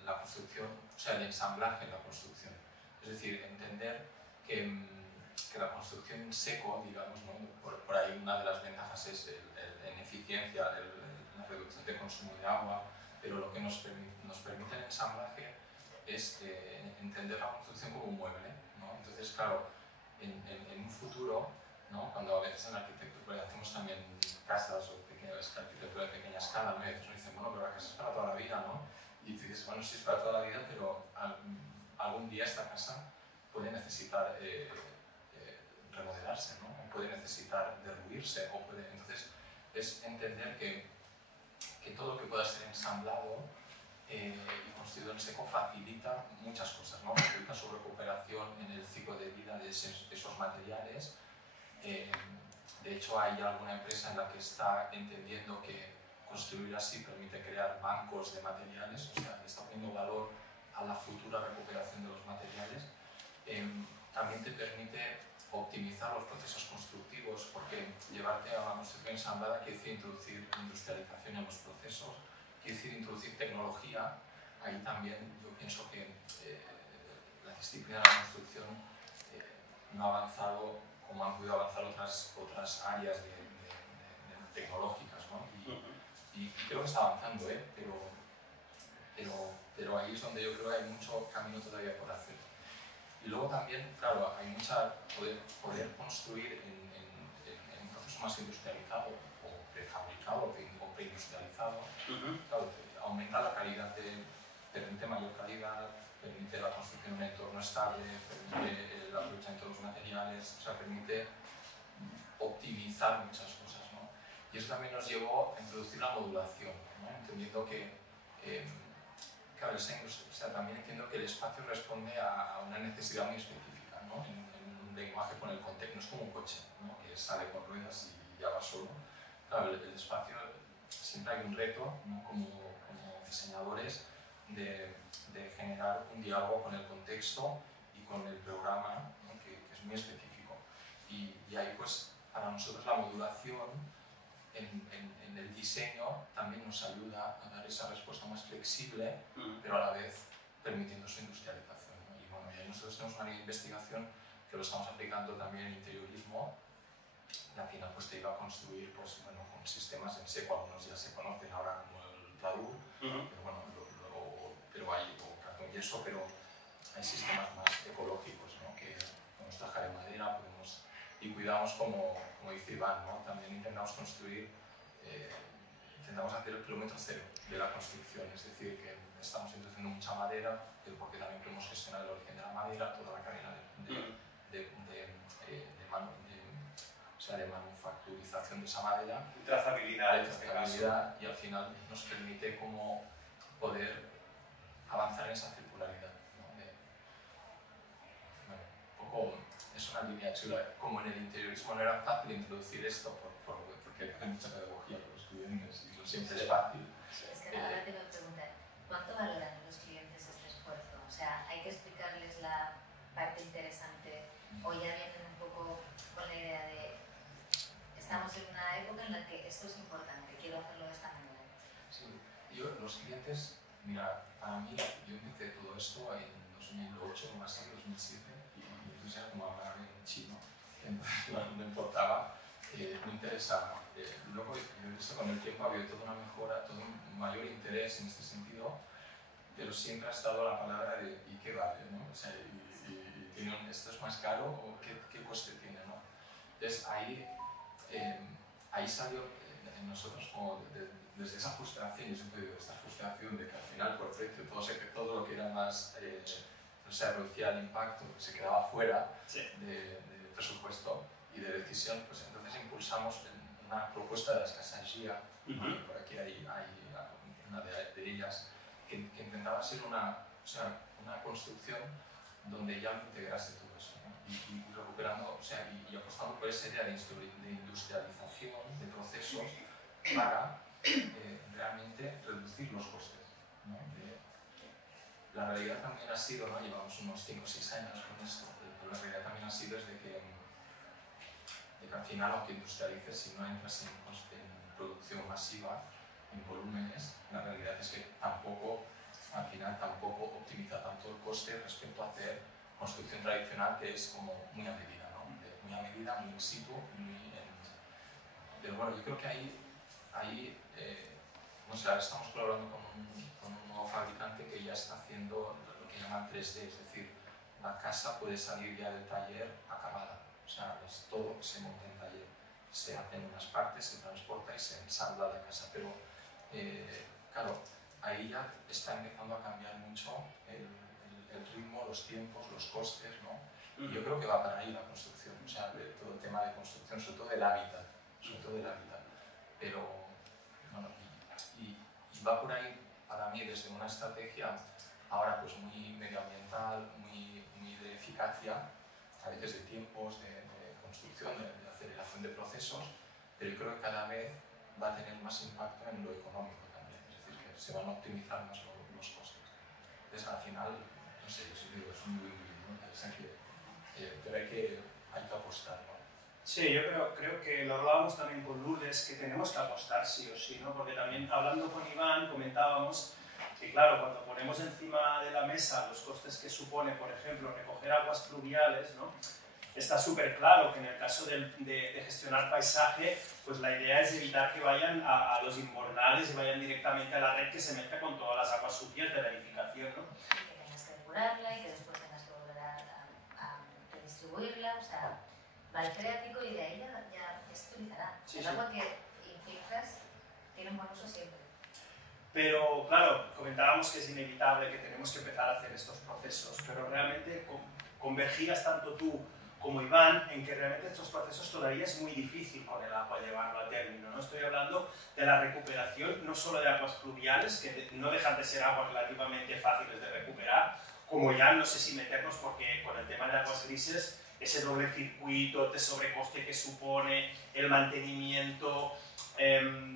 la construcción, o sea, el ensamblaje en la construcción. Es decir, entender que la construcción en seco, digamos, ¿no? Por ahí una de las ventajas es en eficiencia, la reducción de consumo de agua, pero lo que nos permite el ensamblaje es entender la construcción como un mueble, ¿no? Entonces, claro, en un futuro, ¿no? Cuando a veces en la arquitectura hacemos también casas o arquitectura de pequeña escala, ¿no? Y a veces nos dicen, bueno, pero la casa es para toda la vida, ¿no? Y tú dices, bueno, sí es para toda la vida, pero algún día esta casa puede necesitar remodelarse, ¿no? O puede necesitar derruirse, entonces es entender que todo lo que pueda ser ensamblado y construido en seco facilita muchas cosas, ¿no? Facilita su recuperación en el ciclo de vida de esos materiales. De hecho, hay alguna empresa en la que está entendiendo que construir así permite crear bancos de materiales, o sea, está poniendo valor a la futura recuperación de los materiales. También te permite optimizar los procesos constructivos, porque llevarte a una construcción ensamblada quiere decir introducir industrialización en los procesos, quiere decir introducir tecnología. Ahí también yo pienso que la disciplina de la construcción no ha avanzado como han podido avanzar otras áreas tecnológicas, ¿no? Y creo que está avanzando, pero ahí es donde yo creo que hay mucho camino todavía por hacer. Y luego también, claro, hay poder construir en un proceso más industrializado o prefabricado o preindustrializado, claro, aumenta la calidad, permite mayor calidad, permite la construcción de un entorno estable, permite el aprovechamiento de los materiales, o sea, permite optimizar muchas cosas, ¿no? Y eso también nos llevó a introducir la modulación, ¿no? Entendiendo que claro, o sea, también entiendo que el espacio responde a una necesidad muy específica, ¿no? En un lenguaje con el contexto, no es como un coche, ¿no? Que sale con ruedas y ya va solo. Claro, el espacio, siempre hay un reto, ¿no? Como diseñadores de generar un diálogo con el contexto y con el programa, ¿no? que es muy específico. Y ahí, pues, para nosotros la modulación en el diseño también nos ayuda a dar esa respuesta más flexible, pero a la vez permitiendo su industrialización, ¿no? Y bueno, y ahí nosotros tenemos una línea de investigación que lo estamos aplicando también en interiorismo, y al final pues te iba a construir pues, bueno, con sistemas en seco, algunos ya se conocen ahora como el Pladur, pero bueno, pero hay cartón yeso, pero hay sistemas más ecológicos, ¿no? Que podemos trabajar en madera, y cuidamos, como dice Iván, ¿no? También intentamos construir, intentamos hacer el kilómetro cero de la construcción, es decir, que estamos introduciendo mucha madera, pero porque también queremos gestionar el origen de la madera, toda la cadena de manufacturización de esa madera, trazabilidad, y al final nos permite como poder avanzar en esa circularidad, ¿no? Bueno, un poco es una línea chula. Como en el interiorismo no era fácil introducir esto porque hay mucha pedagogía por los clientes y no siempre es fácil. Es que ahora te voy a preguntar, ¿cuánto valoran los clientes este esfuerzo? O sea, ¿hay que explicarles la parte interesante o ya vienen un poco con la idea de estamos en una época en la que esto es importante, quiero hacerlo de esta manera? Sí, los clientes, mira, para mí, yo empecé todo esto en 2008 o así, 2007, y entonces era como hablar en chino, entonces no importaba, me interesaba. Luego, yo he visto con el tiempo ha habido toda una mejora, todo un mayor interés en este sentido, pero siempre ha estado la palabra de ¿y qué vale? ¿No? O sea, y ¿esto es más caro o qué coste tiene, ¿no? Entonces ahí salió en nosotros como desde esa frustración, yo siempre digo, esta frustración de que al final por precio todo lo que era más, no sé, reducía el impacto, que se quedaba fuera de presupuesto y de decisión, pues entonces impulsamos una propuesta de las casas GIA, por aquí hay una de ellas, que intentaba ser una construcción donde ya integrase todo eso, ¿no? y recuperando, y apostando por esa idea de industrialización de procesos para realmente reducir los costes, ¿no? La realidad también ha sido, ¿no? Llevamos unos 5 o 6 años con esto, pero la realidad también ha sido de que al final, aunque industrialices, si no entras en producción masiva, en volúmenes, la realidad es que al final tampoco optimiza tanto el coste respecto a hacer construcción tradicional, que es como muy a medida, ¿no? Muy a medida, muy in situ, pero bueno, yo creo que ahí no sé, ahora estamos colaborando con un nuevo fabricante que ya está haciendo lo que llaman 3D, es decir, la casa puede salir ya del taller acabada, o sea, es todo que se monta en taller, se hacen unas partes, se transporta y se ensambla la casa, pero claro, ahí ya está empezando a cambiar mucho el ritmo, los tiempos, los costes, ¿no? Y yo creo que va para ahí la construcción, o sea, de todo el tema de construcción, sobre todo del hábitat, pero bueno, y va por ahí para mí desde una estrategia ahora pues muy medioambiental, muy de eficacia, a veces de tiempos, de construcción, de aceleración de procesos, pero yo creo que cada vez va a tener más impacto en lo económico también, es decir, que se van a optimizar más los costes. Entonces al final, no sé, yo digo, es un win-win, ¿no? O sea, pero hay que apostar, ¿no? Sí, yo creo que lo hablábamos también con Lourdes, que tenemos que apostar sí o sí, ¿no? Porque también hablando con Iván comentábamos que, claro, cuando ponemos encima de la mesa los costes que supone, por ejemplo, recoger aguas pluviales, ¿no? Está súper claro que en el caso de gestionar paisaje, pues la idea es evitar que vayan a los invernales y vayan directamente a la red que se mezcla con todas las aguas sucias de la edificación, ¿no? Y que tengas que depurarla y que después tengas que volver a redistribuirla, o sea, va al freático y de ahí ya se utilizará. Sí, el agua que infiltras tiene un buen uso siempre. Pero, claro, comentábamos que es inevitable, que tenemos que empezar a hacer estos procesos, pero realmente convergías tanto tú como Iván en que realmente estos procesos todavía es muy difícil con el agua llevarlo a término, ¿no? Estoy hablando de la recuperación, no solo de aguas pluviales, que no dejan de ser aguas relativamente fáciles de recuperar, como ya no sé si meternos porque con el tema de aguas grises, ese doble circuito de sobrecoste que supone, el mantenimiento,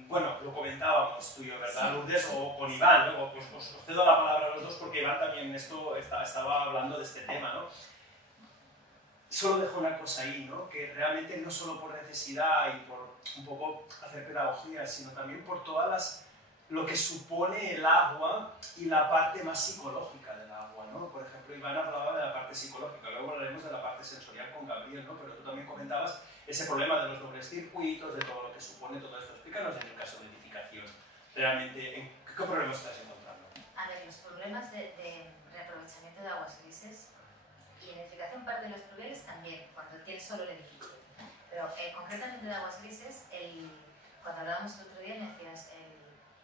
bueno, lo comentábamos tú y yo, ¿verdad, sí, Lourdes? O con Iván, ¿no? Pues os cedo la palabra a los dos porque Iván también estaba hablando de este tema, ¿no? Solo dejo una cosa ahí, ¿no? Que realmente no solo por necesidad y por un poco hacer pedagogía, sino también por todas lo que supone el agua y la parte más psicológica del agua, ¿no? Por ejemplo, Iván hablaba de la parte psicológica, luego hablaremos de la parte sensorial con Gabriel, ¿no? Pero tú también comentabas ese problema de los dobles circuitos, de todo lo que supone todo esto. Explícanos en el caso de edificación, realmente, ¿qué problemas estás encontrando? A ver, los problemas de reaprovechamiento de aguas grises y en edificación parte de los pluviales también, cuando tienes solo el edificio. Pero concretamente de aguas grises, cuando hablábamos el otro día me decías,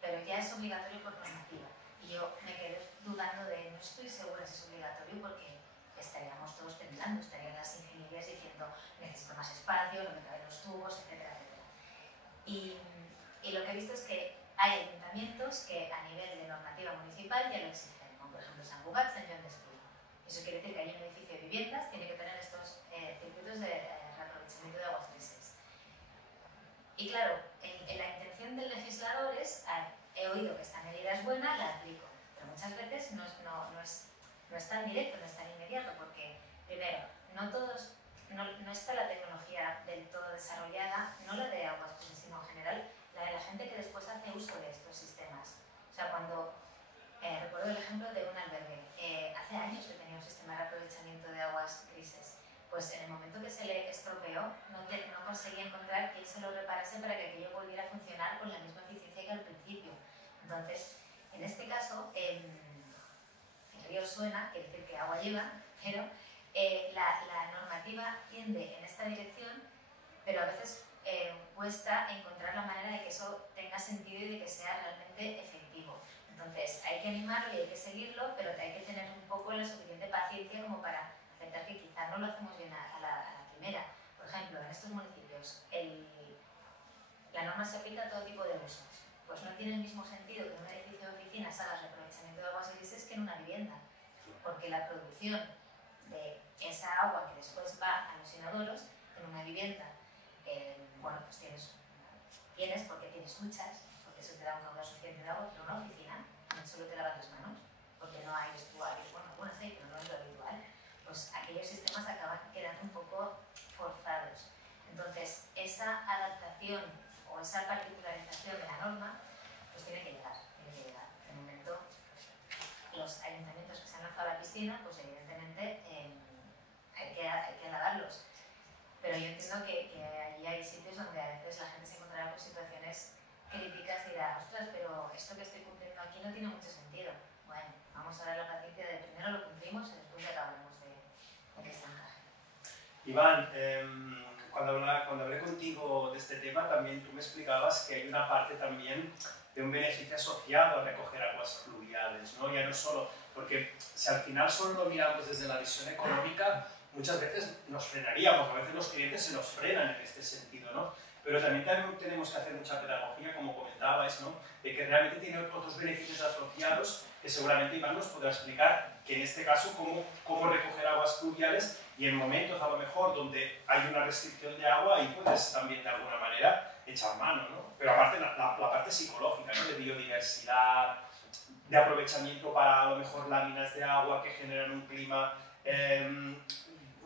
pero ya es obligatorio por normativa. Y yo me quedé dudando no estoy segura si es obligatorio porque estaríamos todos temblando, estarían las ingenierías diciendo necesito más espacio, no me caben los tubos, etcétera, etcétera. Y lo que he visto es que hay ayuntamientos que a nivel de normativa municipal ya lo exigen, como por ejemplo San Cugat, San Joan d'Espí. Eso quiere decir que hay un edificio de viviendas, tiene que tener estos circuitos de reaprovechamiento de aguas grises. Y claro, la intención del legislador es, he oído que esta medida es buena, la aplico. Pero muchas veces no es tan directo, no es tan inmediato, porque primero, no está la tecnología del todo desarrollada, no la de aguas grises, sino en general la de la gente que después hace uso de estos sistemas. O sea, cuando recuerdo el ejemplo de un albergue, hace años que tenía un sistema de aprovechamiento de aguas grises. Pues en el momento que se le estropeó, no conseguía encontrar quién se lo reparase para que aquello volviera a funcionar con la misma eficiencia que al principio. Entonces, en este caso, el río suena, quiere decir que agua lleva, pero la normativa tiende en esta dirección, pero a veces cuesta encontrar la manera de que eso tenga sentido y de que sea realmente efectivo. Entonces hay que animarlo y hay que seguirlo, pero hay que tener un poco la suficiente paciencia como para aceptar que quizá no lo hacemos bien a la primera. Por ejemplo, en estos municipios la norma se aplica a todo tipo de usos. Pues no tiene el mismo sentido que en un edificio de oficinas hagas reaprovechamiento de aguas grises que en una vivienda, porque la producción de esa agua que después va a los inodoros en una vivienda, bueno, pues tienes porque tienes duchas, porque eso te da un caudal suficiente de agua, pero una oficina no solo te lavas las manos, porque no hay vestuarios, bueno, algunas hay, pero no es lo habitual, pues aquellos sistemas acaban quedando un poco forzados. Entonces, esa adaptación o esa particularización de la norma, pues tiene que llegar. De momento, los ayuntamientos que se han lanzado a la piscina, pues evidentemente hay que alabarlos. Pero yo entiendo que allí hay sitios donde a veces la gente se encontrará con situaciones críticas y dirá, ostras, pero esto que estoy cumpliendo aquí no tiene mucho sentido. Bueno, vamos a dar la paciencia de primero lo cumplimos y después ya acabaremos de que se encaje. Iván, cuando hablé contigo de este tema, también tú me explicabas que hay una parte también de un beneficio asociado a recoger aguas pluviales, ¿no? Ya no solo, porque si al final solo lo miramos desde la visión económica, muchas veces nos frenaríamos, a veces los clientes se nos frenan en este sentido, ¿no? Pero también tenemos que hacer mucha pedagogía, como comentabais, ¿no? De que realmente tiene otros beneficios asociados que seguramente Iván nos podrá explicar, que en este caso cómo recoger aguas pluviales y en momentos a lo mejor donde hay una restricción de agua, ahí puedes también de alguna manera echar mano, ¿no? Pero aparte la parte psicológica, ¿no? De biodiversidad, de aprovechamiento para a lo mejor láminas de agua que generan un clima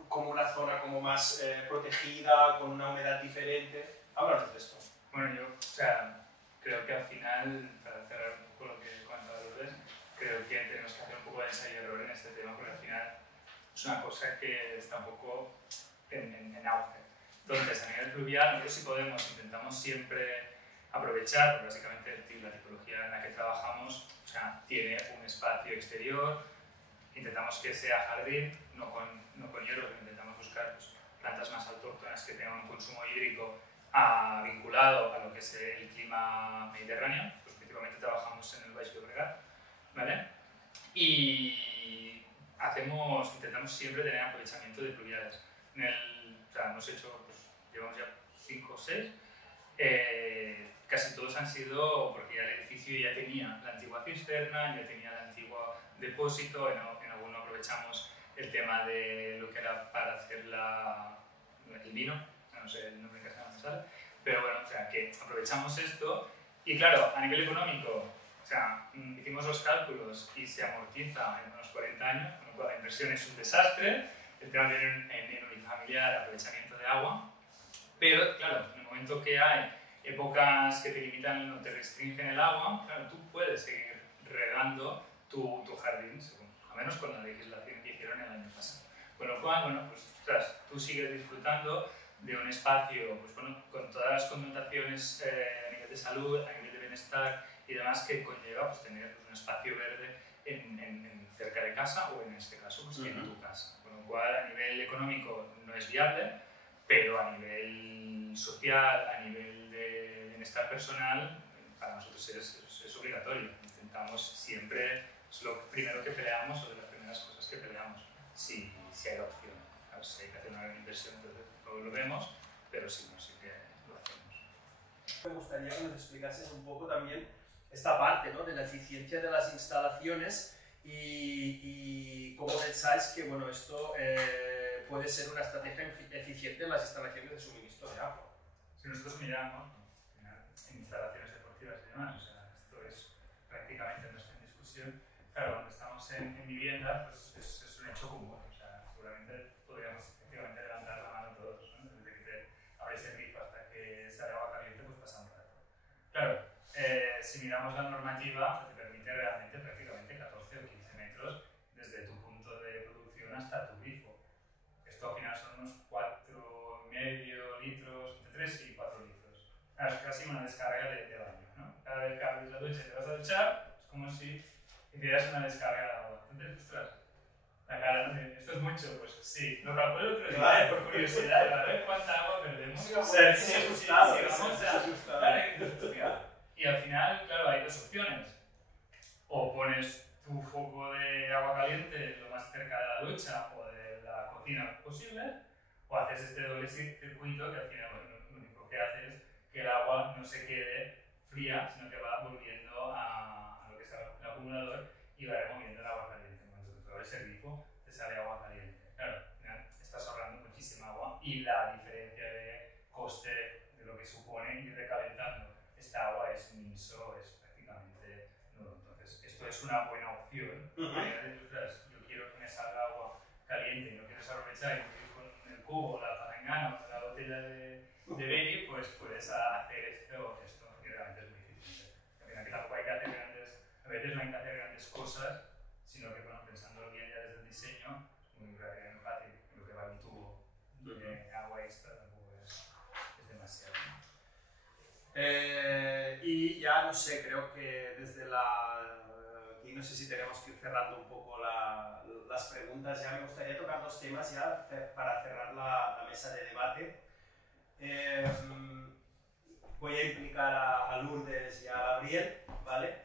como una zona como más protegida, con una humedad diferente. Háblanos de esto. Bueno, yo, creo que al final, para cerrar un poco lo que comentaba Lourdes, creo que tenemos que hacer un poco de ensayo y error en este tema, porque al final es una cosa que está un poco en auge. Entonces, a nivel fluvial, nosotros sí podemos, intentamos siempre aprovechar, porque básicamente la tipología en la que trabajamos, tiene un espacio exterior, intentamos que sea jardín, no con hierro, pero intentamos buscar pues, plantas más autóctonas que tengan un consumo hídrico vinculado a lo que es el clima mediterráneo, pues principalmente trabajamos en el Baix Llobregat, ¿vale? Y intentamos siempre tener aprovechamiento de pluviales. Hemos hecho, pues, llevamos ya 5 o 6, casi todos han sido porque ya el edificio ya tenía la antigua cisterna, ya tenía el antiguo depósito, en alguno aprovechamos el tema de lo que era para hacer el vino, no sé el nombre que se sale, pero bueno, que aprovechamos esto y claro, a nivel económico, hicimos los cálculos y se amortiza en unos 40 años, con lo cual la inversión es un desastre, el tema de en unifamiliar, aprovechamiento de agua, pero claro, en el momento que hay épocas que te limitan o te restringen el agua, claro, tú puedes seguir regando tu jardín, a menos con la legislación que hicieron el año pasado. Con lo cual, bueno, pues tú sigues disfrutando de un espacio pues, bueno, con todas las connotaciones a nivel de salud, a nivel de bienestar y demás que conlleva pues, tener un espacio verde cerca de casa o en este caso pues, en tu casa. Con lo cual, a nivel económico no es viable, pero a nivel social, a nivel de bienestar personal, para nosotros es obligatorio. Intentamos siempre, es lo primero que peleamos o de las primeras cosas que peleamos, si hay la opción. Claro, si hay que hacer una gran inversión, entonces lo vemos, pero si no, sí que lo hacemos. Me gustaría que nos explicases un poco también esta parte, ¿no? De la eficiencia de las instalaciones y cómo pensáis que bueno, esto puede ser una estrategia eficiente en las instalaciones de suministro de agua. Si nosotros miramos en instalaciones deportivas y demás, esto es prácticamente no está en discusión. Claro, cuando estamos en vivienda, pues es un hecho común. Seguramente podríamos efectivamente levantar la mano todos, ¿no? Desde que te abres el grifo hasta que sale agua caliente, pues pasa un rato. Claro, si miramos la normativa, te permite realmente prácticamente 14 o 15 metros desde tu punto de producción hasta tu grifo. Esto al final son unos 4,5 litros, entre 3 y 4 litros. Claro, es casi una descarga de baño, ¿no? Cada vez que abres la ducha y te vas a duchar, es como si hicieras una descarga de agua. Entonces, ostras, La cara, ¿no? Esto es mucho, pues sí. Lo calculé el otro día, por curiosidad, a ver cuánta agua perdemos. Sí, asustado. Y al final, claro, hay dos opciones. O pones tu foco de agua caliente lo más cerca de la ducha o de la cocina posible, o haces este doble circuito que al final, bueno, lo único que hace es que el agua no se quede fría, sino que va volviendo a lo que es el acumulador y va removiendo el agua caliente. Cuando se abre ese grifo, te sale agua caliente. Claro, al final estás ahorrando muchísima agua y la diferencia de coste de lo que supone ir recalentando esta agua es inmenso, es prácticamente nulo. Entonces, esto es una buena opción. Yo quiero que me salga agua caliente y no quiero desaprovechar y no quiero ir con el cubo, la palangana o la botella de Belly, pues puedes hacer esto y realmente es muy difícil. Al final, que tampoco hay que hacer a veces no hay que hacer grandes cosas, sino que, bueno, pensándolo bien ya desde el diseño, es muy fácil. Lo que va en tubo de agua extra tampoco es demasiado. Y ya no sé, creo que desde aquí no sé si tenemos que ir cerrando un poco las preguntas. Ya me gustaría tocar dos temas ya para cerrar la mesa de debate. Voy a implicar a Lourdes y a Gabriel, ¿vale?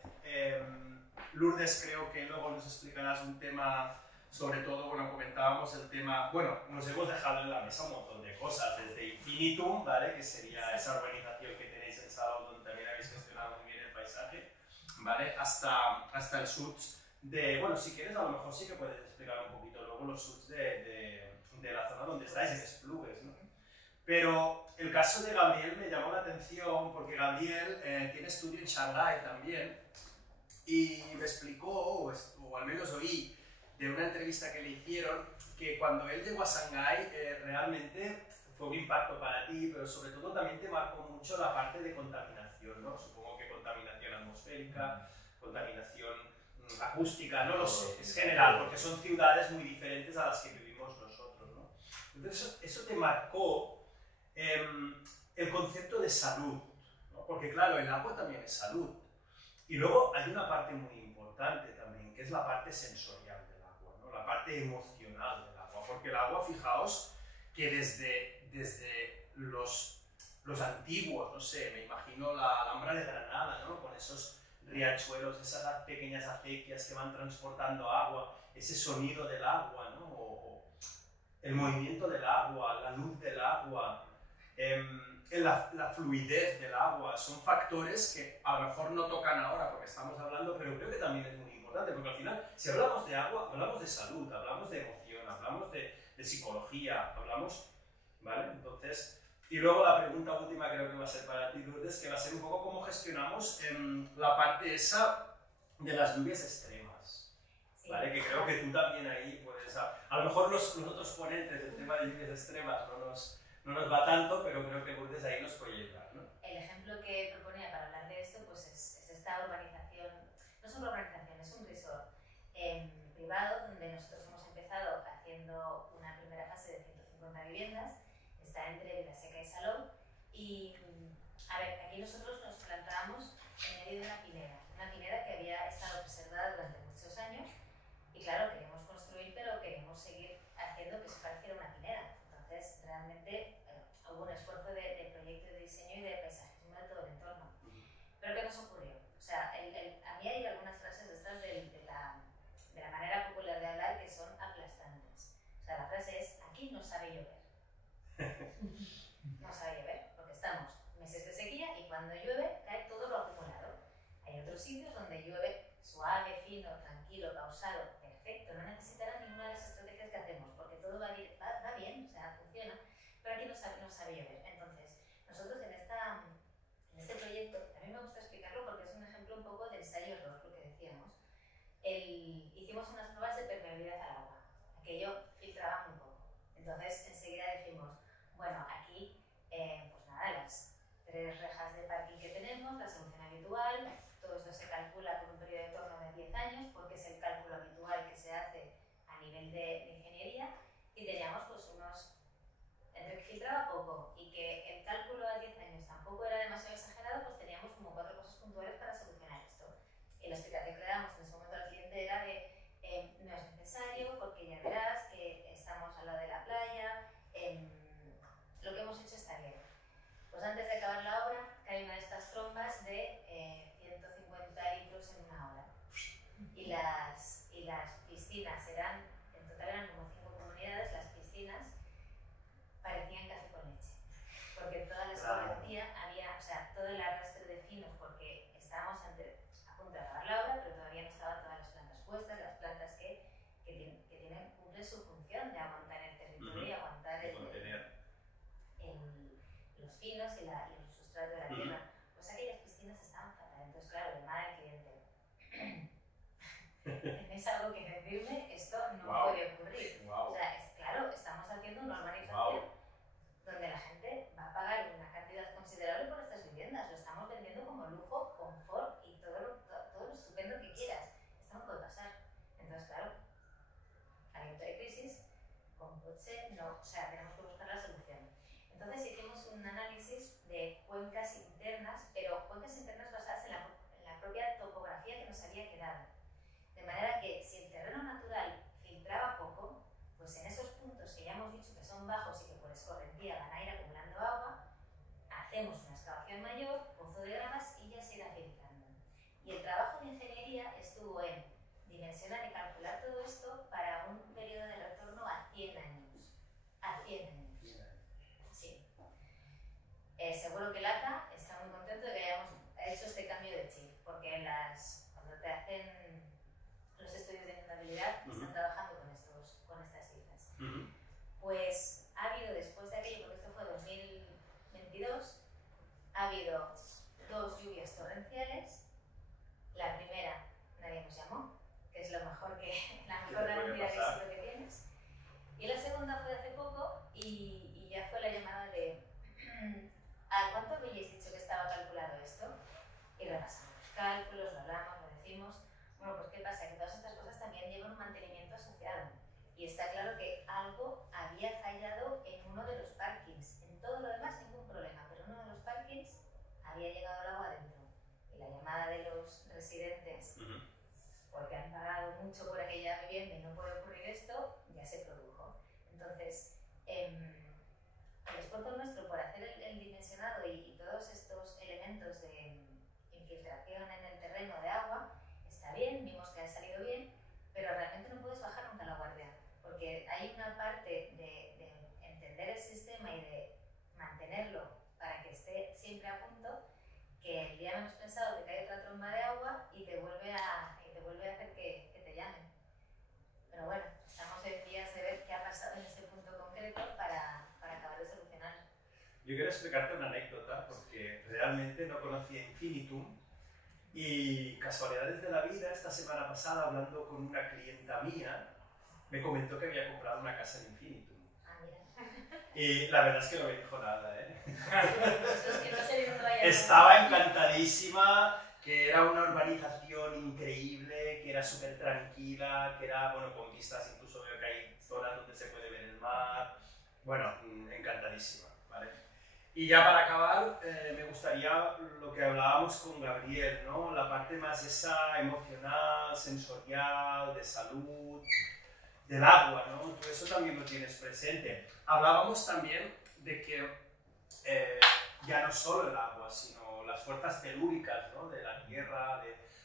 Lourdes, creo que luego nos explicarás un tema, sobre todo, bueno, comentábamos el tema, bueno, nos hemos dejado en la mesa un montón de cosas, desde Infinitum, ¿vale? Que sería esa urbanización que tenéis en Salou, donde también habéis gestionado muy bien el paisaje, ¿vale? Hasta el SUTS de, bueno, si quieres a lo mejor sí que puedes explicar un poquito luego los SUTS de la zona donde estáis, en Esplugues, ¿no? Pero el caso de Gabriel me llamó la atención porque Gabriel tiene estudio en Shanghái también y me explicó, o al menos oí de una entrevista que le hicieron, que cuando él llegó a Shanghái realmente fue un impacto para ti, pero sobre todo también te marcó mucho la parte de contaminación, ¿no? Supongo que contaminación atmosférica, contaminación acústica, no lo sé, es general, porque son ciudades muy diferentes a las que vivimos nosotros, ¿no? Entonces eso te marcó el concepto de salud, ¿no? Porque claro, el agua también es salud. Y luego hay una parte muy importante también, que es la parte sensorial del agua, ¿no? La parte emocional del agua, porque el agua, fijaos, que desde los antiguos, no sé, me imagino la Alhambra de Granada, ¿no? Con esos riachuelos, esas pequeñas acequias que van transportando agua, ese sonido del agua, ¿no? O el movimiento del agua, la luz del agua, la fluidez del agua, son factores que a lo mejor no tocan ahora porque estamos hablando, pero creo que también es muy importante, porque al final, si hablamos de agua, hablamos de salud, hablamos de emoción, hablamos de psicología, hablamos, ¿vale? Entonces, y luego la pregunta última creo que va a ser para ti, Lourdes, que va a ser un poco cómo gestionamos la parte esa de las lluvias extremas, ¿vale? Que creo que tú también ahí puedes, a lo mejor los otros ponentes del tema de lluvias extremas no nos va tanto, pero creo que Lourdes ahí nos puede ayudar, ¿no? El ejemplo que proponía para hablar de esto pues es esta urbanización, no es una urbanización, es un resort privado donde nosotros hemos empezado haciendo una primera fase de 150 viviendas, está entre Vilaseca y Salou, y a ver, aquí nosotros nos plantábamos en medio de una pineda que había estado preservada durante muchos años, y claro, queremos construir, pero queremos seguir haciendo que se pareciera una pineda. Entonces, realmente hubo un esfuerzo de proyecto de diseño y de paisajismo de todo el entorno. ¿Pero qué nos ocurrió? O sea, a mí hay algunas frases de estas de la manera popular de hablar que son aplastantes. O sea, la frase es, aquí no sabe llover. No sabe llover, porque estamos meses de sequía y cuando llueve cae todo lo acumulado. Hay otros sitios donde llueve suave, fino, tranquilo, pausado, perfecto, no necesitará ninguna de las estrategias que hacemos, porque todo va bien, o sea, funciona, pero aquí no sabe llover. Entonces, nosotros en este proyecto, a mí me gusta explicarlo porque es un ejemplo un poco de ensayo-error, lo que decíamos. Hicimos unas pruebas de permeabilidad al agua, aquello filtraba muy poco. Entonces, enseguida dijimos, bueno, aquí y las piscinas eran, en total eran como 5 comunidades, las piscinas parecían café con leche, porque toda la escología había, o sea, todo el arrastre de finos, porque estábamos a punto de acabar la obra, pero todavía no estaban todas las plantas puestas, las plantas que cumplen su función de aguantar el territorio y aguantar los finos y el sustrato de la tierra. Pues aquellas piscinas estaban fatal, entonces claro, llamada al cliente. ¿Tenéis algo que decirme? Esto no puede ocurrir. O sea, claro, estamos haciendo una urbanización donde la gente va a pagar una cantidad considerable por estas viviendas. Lo estamos vendiendo como lujo, confort y todo lo estupendo que quieras. Esto no puede pasar. Entonces, claro, aliento de crisis, con Potse, no, o sea, tenemos que buscar la solución. Entonces hicimos un análisis de cuencas internas, pero cuencas internas basadas en la propia topografía que nos había quedado. De manera que si el terreno natural filtraba poco, pues en esos puntos que ya hemos dicho que son bajos y que por escorrentía van a ir acumulando agua, hacemos una excavación mayor, pozo de gravas y ya se irá filtrando. Y el trabajo de ingeniería estuvo en dimensionar y calcular todo esto para un periodo de retorno a 100 años. A 100 años. Sí. Seguro que Lata está muy contento de que hayamos hecho este cambio de chip, porque cuando te hacen los estudios de inundabilidad están trabajando con estas cifras. Pues ha habido después de aquello, porque esto fue 2022, ha habido 2 lluvias torrenciales. La primera nadie nos llamó, que es la mejor garantía de éxito que tienes. Y la segunda fue hace poco y ya fue la llamada de ¿a cuánto habéis dicho que estaba calculado esto? Y repasamos cálculos, lo hablamos, lo decimos. Bueno, pues ¿qué pasa? Que todas estas cosas también llevan un mantenimiento asociado. Y está claro que algo había fallado en uno de los parkings. En todo lo demás ningún problema, pero en uno de los parkings había llegado el agua adentro. Y la llamada de los residentes, porque han pagado mucho por aquella vivienda y no puede ocurrir esto, ya se produjo. Entonces, el esfuerzo nuestro por hacer el dimensionado y todos estos elementos de infiltración en el terreno de agua está bien, vimos que ha salido bien, pero realmente no puedes bajar nunca la guardia, porque hay una parte de entender el sistema y de mantenerlo para que esté siempre a punto, que el día menos pensado te cae otra tromba de agua y te vuelve a hacer que te llamen. Pero bueno, estamos en días de ver qué ha pasado en ese punto concreto para acabar de solucionar. Yo quiero explicarte una anécdota porque realmente no conocía Infinitum y casualidades de la vida, esta semana pasada hablando con una clienta mía, me comentó que había comprado una casa en Infinitum. Ah, mira. Y la verdad es que no me dijo nada, ¿eh? Eso es que no sé de dónde vaya. Estaba encantadísima, que era una urbanización increíble, que era súper tranquila, que era, bueno, con vistas, incluso veo que hay zonas donde se puede ver el mar. Bueno, encantadísima, ¿vale? Y ya para acabar, me gustaría lo que hablábamos con Gabriel, ¿no? La parte más esa emocional, sensorial, de salud, del agua, ¿no? Todo eso también lo tienes presente. Hablábamos también de que ya no solo el agua, sino las fuerzas telúricas, ¿no? De la tierra,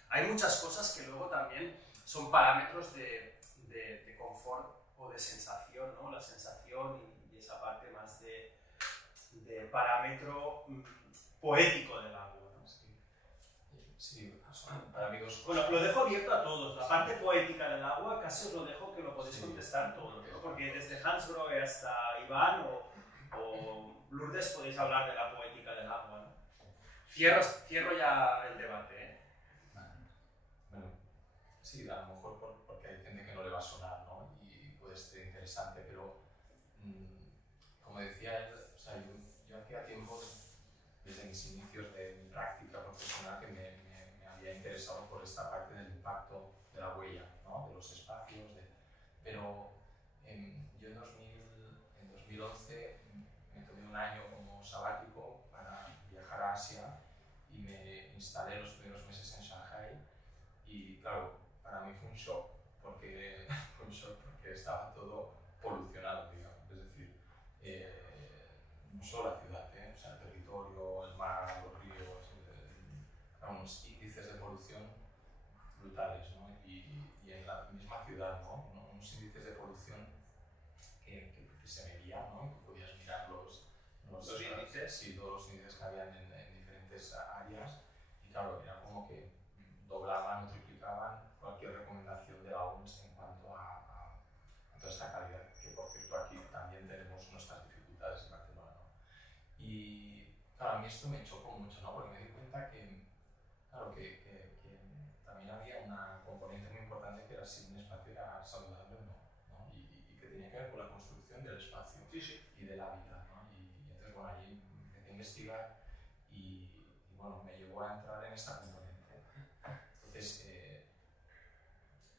hay muchas cosas que luego también son parámetros de confort o de sensación, ¿no? La sensación y esa parte más de parámetro poético del agua, ¿no? Sí, para mí dos cosas. Bueno, lo dejo abierto a todos. La parte poética del agua casi os lo dejo que lo podéis contestar todos, ¿no? Porque desde Hansgrohe hasta Iván o Lourdes podéis hablar de la poética del agua, ¿no? Cierro ya el debate, ¿eh? Bueno, sí, a lo mejor porque hay gente que no le va a sonar, ¿no? Y puede ser interesante, pero como decía él, o sea, yo hacía tiempo, desde mis inicios de mi práctica profesional, que me había interesado por esta parte del impacto de la huella, ¿no? De los espacios, pero yo en 2011 me tomé un año como sabático para viajar a Asia y me instalé los primeros meses en Shanghai y claro, para mí fue un shock porque estaba todo polucionado, digamos, es decir, no solo la ciudad, o sea, el territorio, el mar, los ríos, unos índices de polución brutales, ¿no? Y ciudad, ¿no? Unos índices de polución que se medían, ¿no? Y que podías mirar los índices. Sí, todos los índices que habían en diferentes áreas. Y claro, era como que doblaban o triplicaban cualquier recomendación de la OMS en cuanto a toda esta calidad, que por cierto aquí también tenemos nuestras dificultades en Barcelona, ¿no? Y claro, a mí esto me chocó mucho, ¿no? Porque me di cuenta que, claro, que también había una componente muy importante que era si un espacio era saludable o no, ¿no? Y que tenía que ver con la construcción del espacio y del hábitat, ¿no? Y entonces, bueno, allí empecé a investigar y bueno, me llevó a entrar en esta componente. Entonces,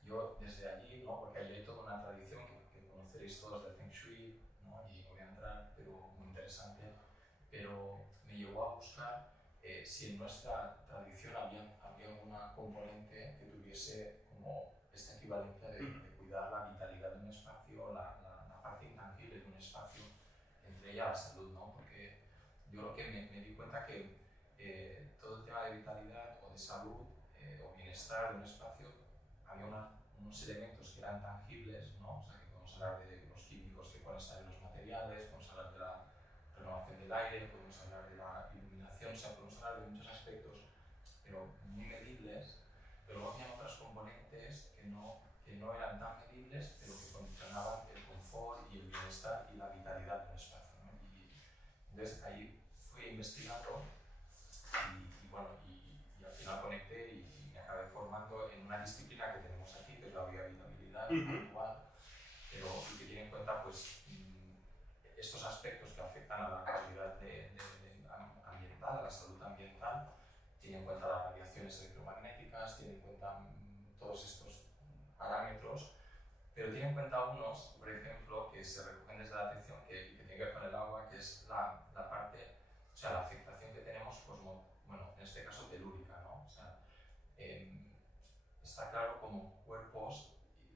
yo desde allí, ¿no? Porque allí hay toda una tradición que conoceréis todos del Feng Shui, ¿no? Y no voy a entrar, pero muy interesante, pero me llevó a buscar si en nuestra tradición había alguna componente que tuviese como esta equivalencia de cuidar la vitalidad de un espacio, la parte intangible de un espacio, entre ella la salud, ¿no? Porque yo lo que me di cuenta que todo el tema de vitalidad o de salud o bienestar de un espacio, había unos elementos que eran tangibles, ¿no? O sea, que podemos hablar de los químicos que pueden estar en los materiales, podemos hablar de la renovación del aire, podemos hablar de la iluminación, o sea, podemos hablar de muchos aspectos, pero muy medibles, pero luego había otras componentes que no eran tan medibles, pero que condicionaban el confort y el bienestar y la vitalidad de un espacio, ¿no? Y entonces ahí fui investigando y bueno, y al final conecté y me acabé formando en una disciplina que tenemos aquí, que es la biohabitabilidad actual, pero y que tiene en cuenta pues estos aspectos que afectan a la calidad ambiental, a la salud ambiental, tiene en cuenta las radiaciones electromagnéticas, tiene en cuenta todos estos parámetros, pero tiene en cuenta unos, por ejemplo, que se recogen desde la atención que tiene que ver con el agua, que es la parte, o sea, la afectación que tenemos, pues, bueno, en este caso telúrica, ¿no? O sea, está claro como cuerpos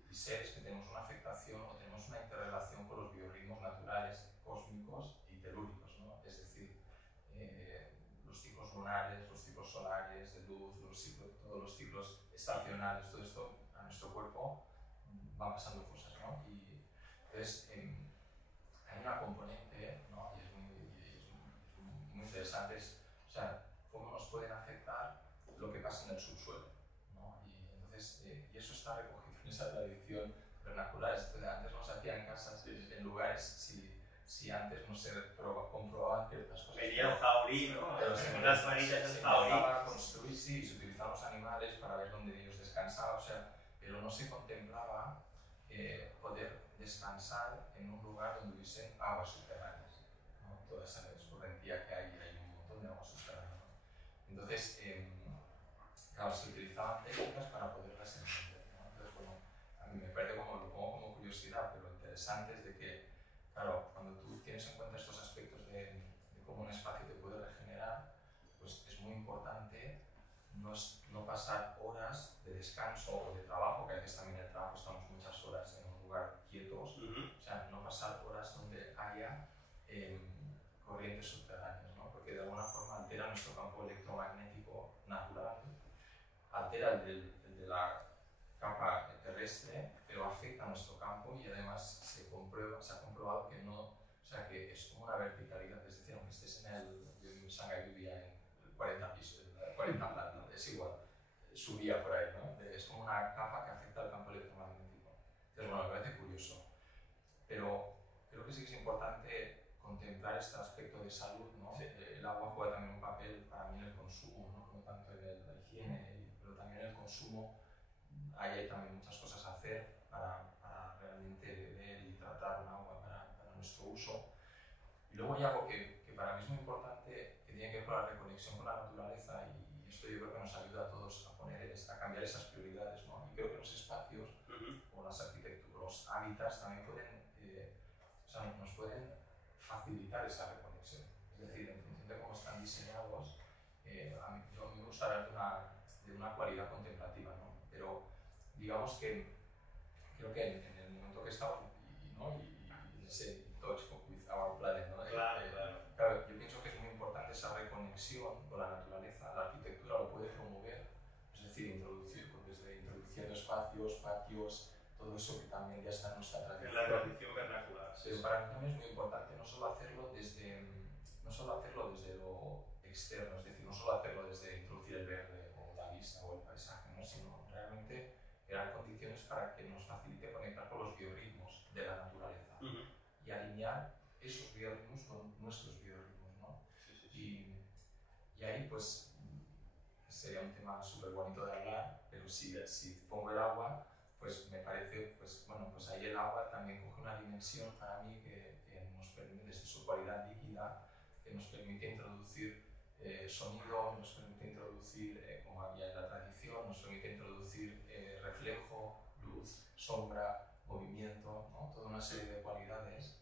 y seres que tenemos una afectación o tenemos una interrelación con los biorritmos naturales, cósmicos y telúricos, ¿no? Es decir, los ciclos lunares, los ciclos solares de luz, todos los ciclos estacionales, todo esto a nuestro cuerpo van pasando cosas, ¿no? Y entonces hay una componente, ¿no? Y es muy interesante, o sea, cómo nos pueden afectar lo que pasa en el subsuelo, ¿no? Y entonces, y eso está recogido en esa tradición vernacular. Antes no se hacían casas en lugares si antes no se comprobaban ciertas cosas. Venía el jaulí, ¿no? Pero las varillas del jaulí. Se empezaba a construir, sí, se utilizaban los animales para ver dónde ellos descansaban, o sea, pero no se contemplaba poder descansar en un lugar donde hubiesen aguas subterráneas, ¿no? Toda esa escorrentía que hay un montón de aguas subterráneas, ¿no? Entonces, claro, se utilizaban técnicas para poderlas entender, ¿no? Entonces, bueno, a mí me parece como curiosidad, pero interesante es de que, claro, cuando tú tienes en cuenta estos aspectos de cómo un espacio te puede regenerar, pues es muy importante no pasar horas de descanso o de trabajo, que a veces también en el trabajo estamos muchas horas en un lugar quietos, o sea, no pasar horas donde haya corrientes subterráneas, ¿no? Porque de alguna forma altera nuestro campo electromagnético natural, altera el de la capa terrestre, pero afecta a nuestro campo y además se ha comprobado que no, o sea, que es como una verticalidad, es decir, aunque estés yo en Shanghái vivía en 40 pisos, 40 plantas, es igual, subía por ahí, ¿no? Es como una capa que afecta al campo electromagnético. Entonces, bueno, me parece curioso, pero creo que sí que es importante contemplar este aspecto de salud, ¿no? Sí. El agua juega también un papel para mí en el consumo, ¿no? No tanto en la higiene, pero también en el consumo. Ahí hay también muchas cosas a hacer para realmente beber y tratar un agua para nuestro uso. Y luego hay algo que para mí es muy importante, que tiene que ver con la reconexión con la naturaleza, y esto yo creo que nos ayuda a todos a cambiar esas prioridades, ¿no? Y creo que los espacios o las arquitecturas, los hábitats también nos pueden facilitar esa reconexión. Es decir, en función de cómo están diseñados, a mí me gusta hablar de una cualidad contemplativa, ¿no? Pero digamos que creo que en el momento que estamos y ese touch with our planet, ¿no? Claro, yo pienso que es muy importante esa reconexión con la naturaleza. La arquitectura lo puede promover, es decir, introduciendo espacios, patios, todo eso que también ya está en nuestra tradición. En la tradición vernacular. Sí. Pero para mí también es muy importante no solo hacerlo desde lo externo, es decir, no solo hacerlo desde introducir el verde o la vista o el paisaje, ¿no? Sino realmente crear condiciones para que nos facilite conectar con los biorritmos de la naturaleza y alinear esos biorritmos con nuestros biorritmos, ¿no? Y ahí pues sería un tema súper bonito de hablar, pero si pongo el agua, pues me parece, pues bueno, pues ahí el agua también coge una dimensión para mí que nos permite, desde su cualidad líquida, que nos permite introducir sonido, nos permite introducir, como había en la tradición, nos permite introducir reflejo, luz, sombra, movimiento, ¿no? Toda una serie de cualidades,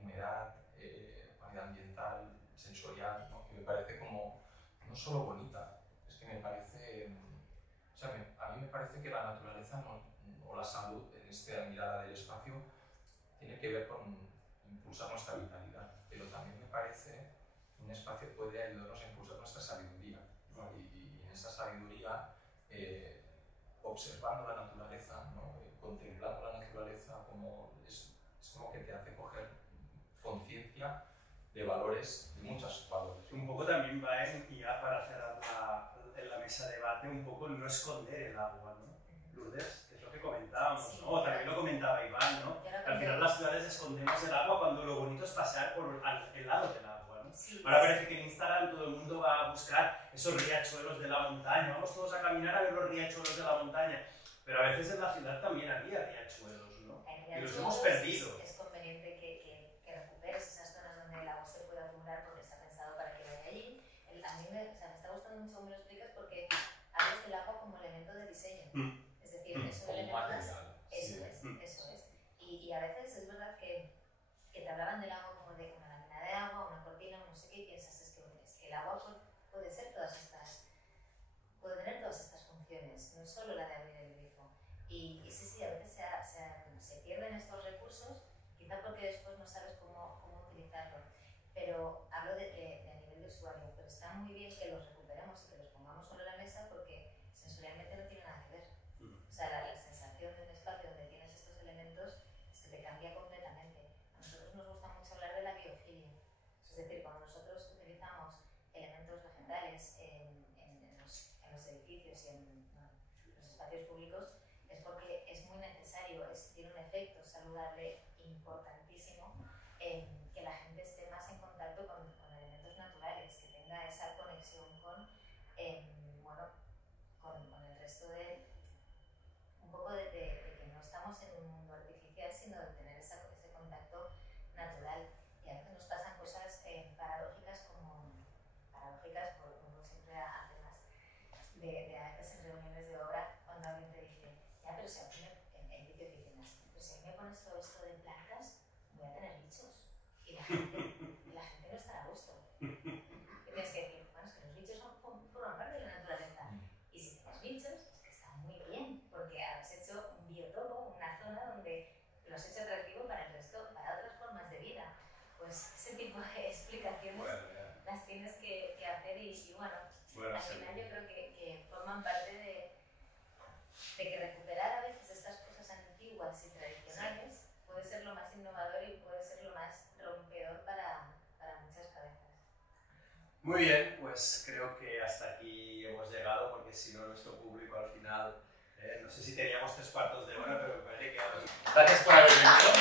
humedad, cualidad ambiental, sensorial, ¿no? Que me parece como, no solo bonita, es que me parece, o sea, a mí me parece que la naturaleza o la salud en esta mirada del espacio tiene que ver con impulsar nuestra vitalidad, pero también me parece que un espacio puede ayudarnos a impulsar nuestra sabiduría, ¿no? Y en esa sabiduría, observando la naturaleza, ¿no? Contemplando la naturaleza, es como que te hace coger conciencia de valores, de muchos valores. Un poco también va y ya para cerrar la mesa de debate, un poco no esconder el agua, ¿no? Lourdes, que es lo que comentábamos, sí, ¿no? También lo comentaba Iván, ¿no? Al final las ciudades escondemos el agua cuando lo bonito es pasar por el lado del agua, ¿no? Sí, ahora parece que en Instagram todo el mundo va a buscar esos riachuelos de la montaña, vamos todos a caminar a ver los riachuelos de la montaña, pero a veces en la ciudad también había riachuelos, ¿no? Y los hemos perdido. Es conveniente que recuperes esas zonas donde el agua se puede acumular porque está pensado para que vaya allí. A mí me está gustando mucho cómo lo explicas porque hablas del agua como elemento de diseño. Es decir, es un elemento más. Eso es. Y a veces es verdad que te hablaban del agua como de una lámina de agua, una cortina, no sé qué, y piensas es que el agua puede ser puede tener todas estas funciones, no solo la de abrir el grifo. Y sí, a veces se pierden estos recursos, quizá porque después no sabes cómo utilizarlo. Pero hablo a nivel de usuario, pero está muy bien que los recuperemos y que los pongamos sobre la mesa porque sensorialmente no tiene nada que ver. O sea, la sensación de un espacio donde tienes estos elementos es que te cambia completamente. A nosotros nos gusta mucho hablar de la biofilia. Es decir, cuando nosotros utilizamos elementos vegetales en los edificios y en los espacios públicos, es porque es muy necesario, tiene un efecto saludable importantísimo en que la gente esté más en contacto con elementos naturales, que tenga esa conexión con el resto un poco de que no estamos en un mundo artificial, sino de tener ese contacto natural. Y a veces nos pasan cosas paradójicas como siempre a temas de a veces en reuniones de obra, cuando alguien te dice, ya, pero si a mí en edificio de oficinas, pero si a mí me pones todo esto de plantas, voy a tener bichos. Y la gente no estará a gusto. Y tienes que decir, bueno, es que los bichos forman parte de la naturaleza. Y si tienes bichos, es que está muy bien, porque has hecho un biotopo, una zona donde lo has hecho atractivo para el resto, para otras formas de vida. Pues ese tipo de explicaciones las tienes que hacer y bueno, al final yo creo que forman parte de que recuperar a veces estas cosas antiguas y tradicionales puede ser lo más innovador y puede ser lo más rompedor para muchas cabezas. Muy bien, pues creo que hasta aquí hemos llegado porque si no nuestro público al final, no sé si teníamos 3 cuartos de hora, pero me parece que... Gracias por haber venido.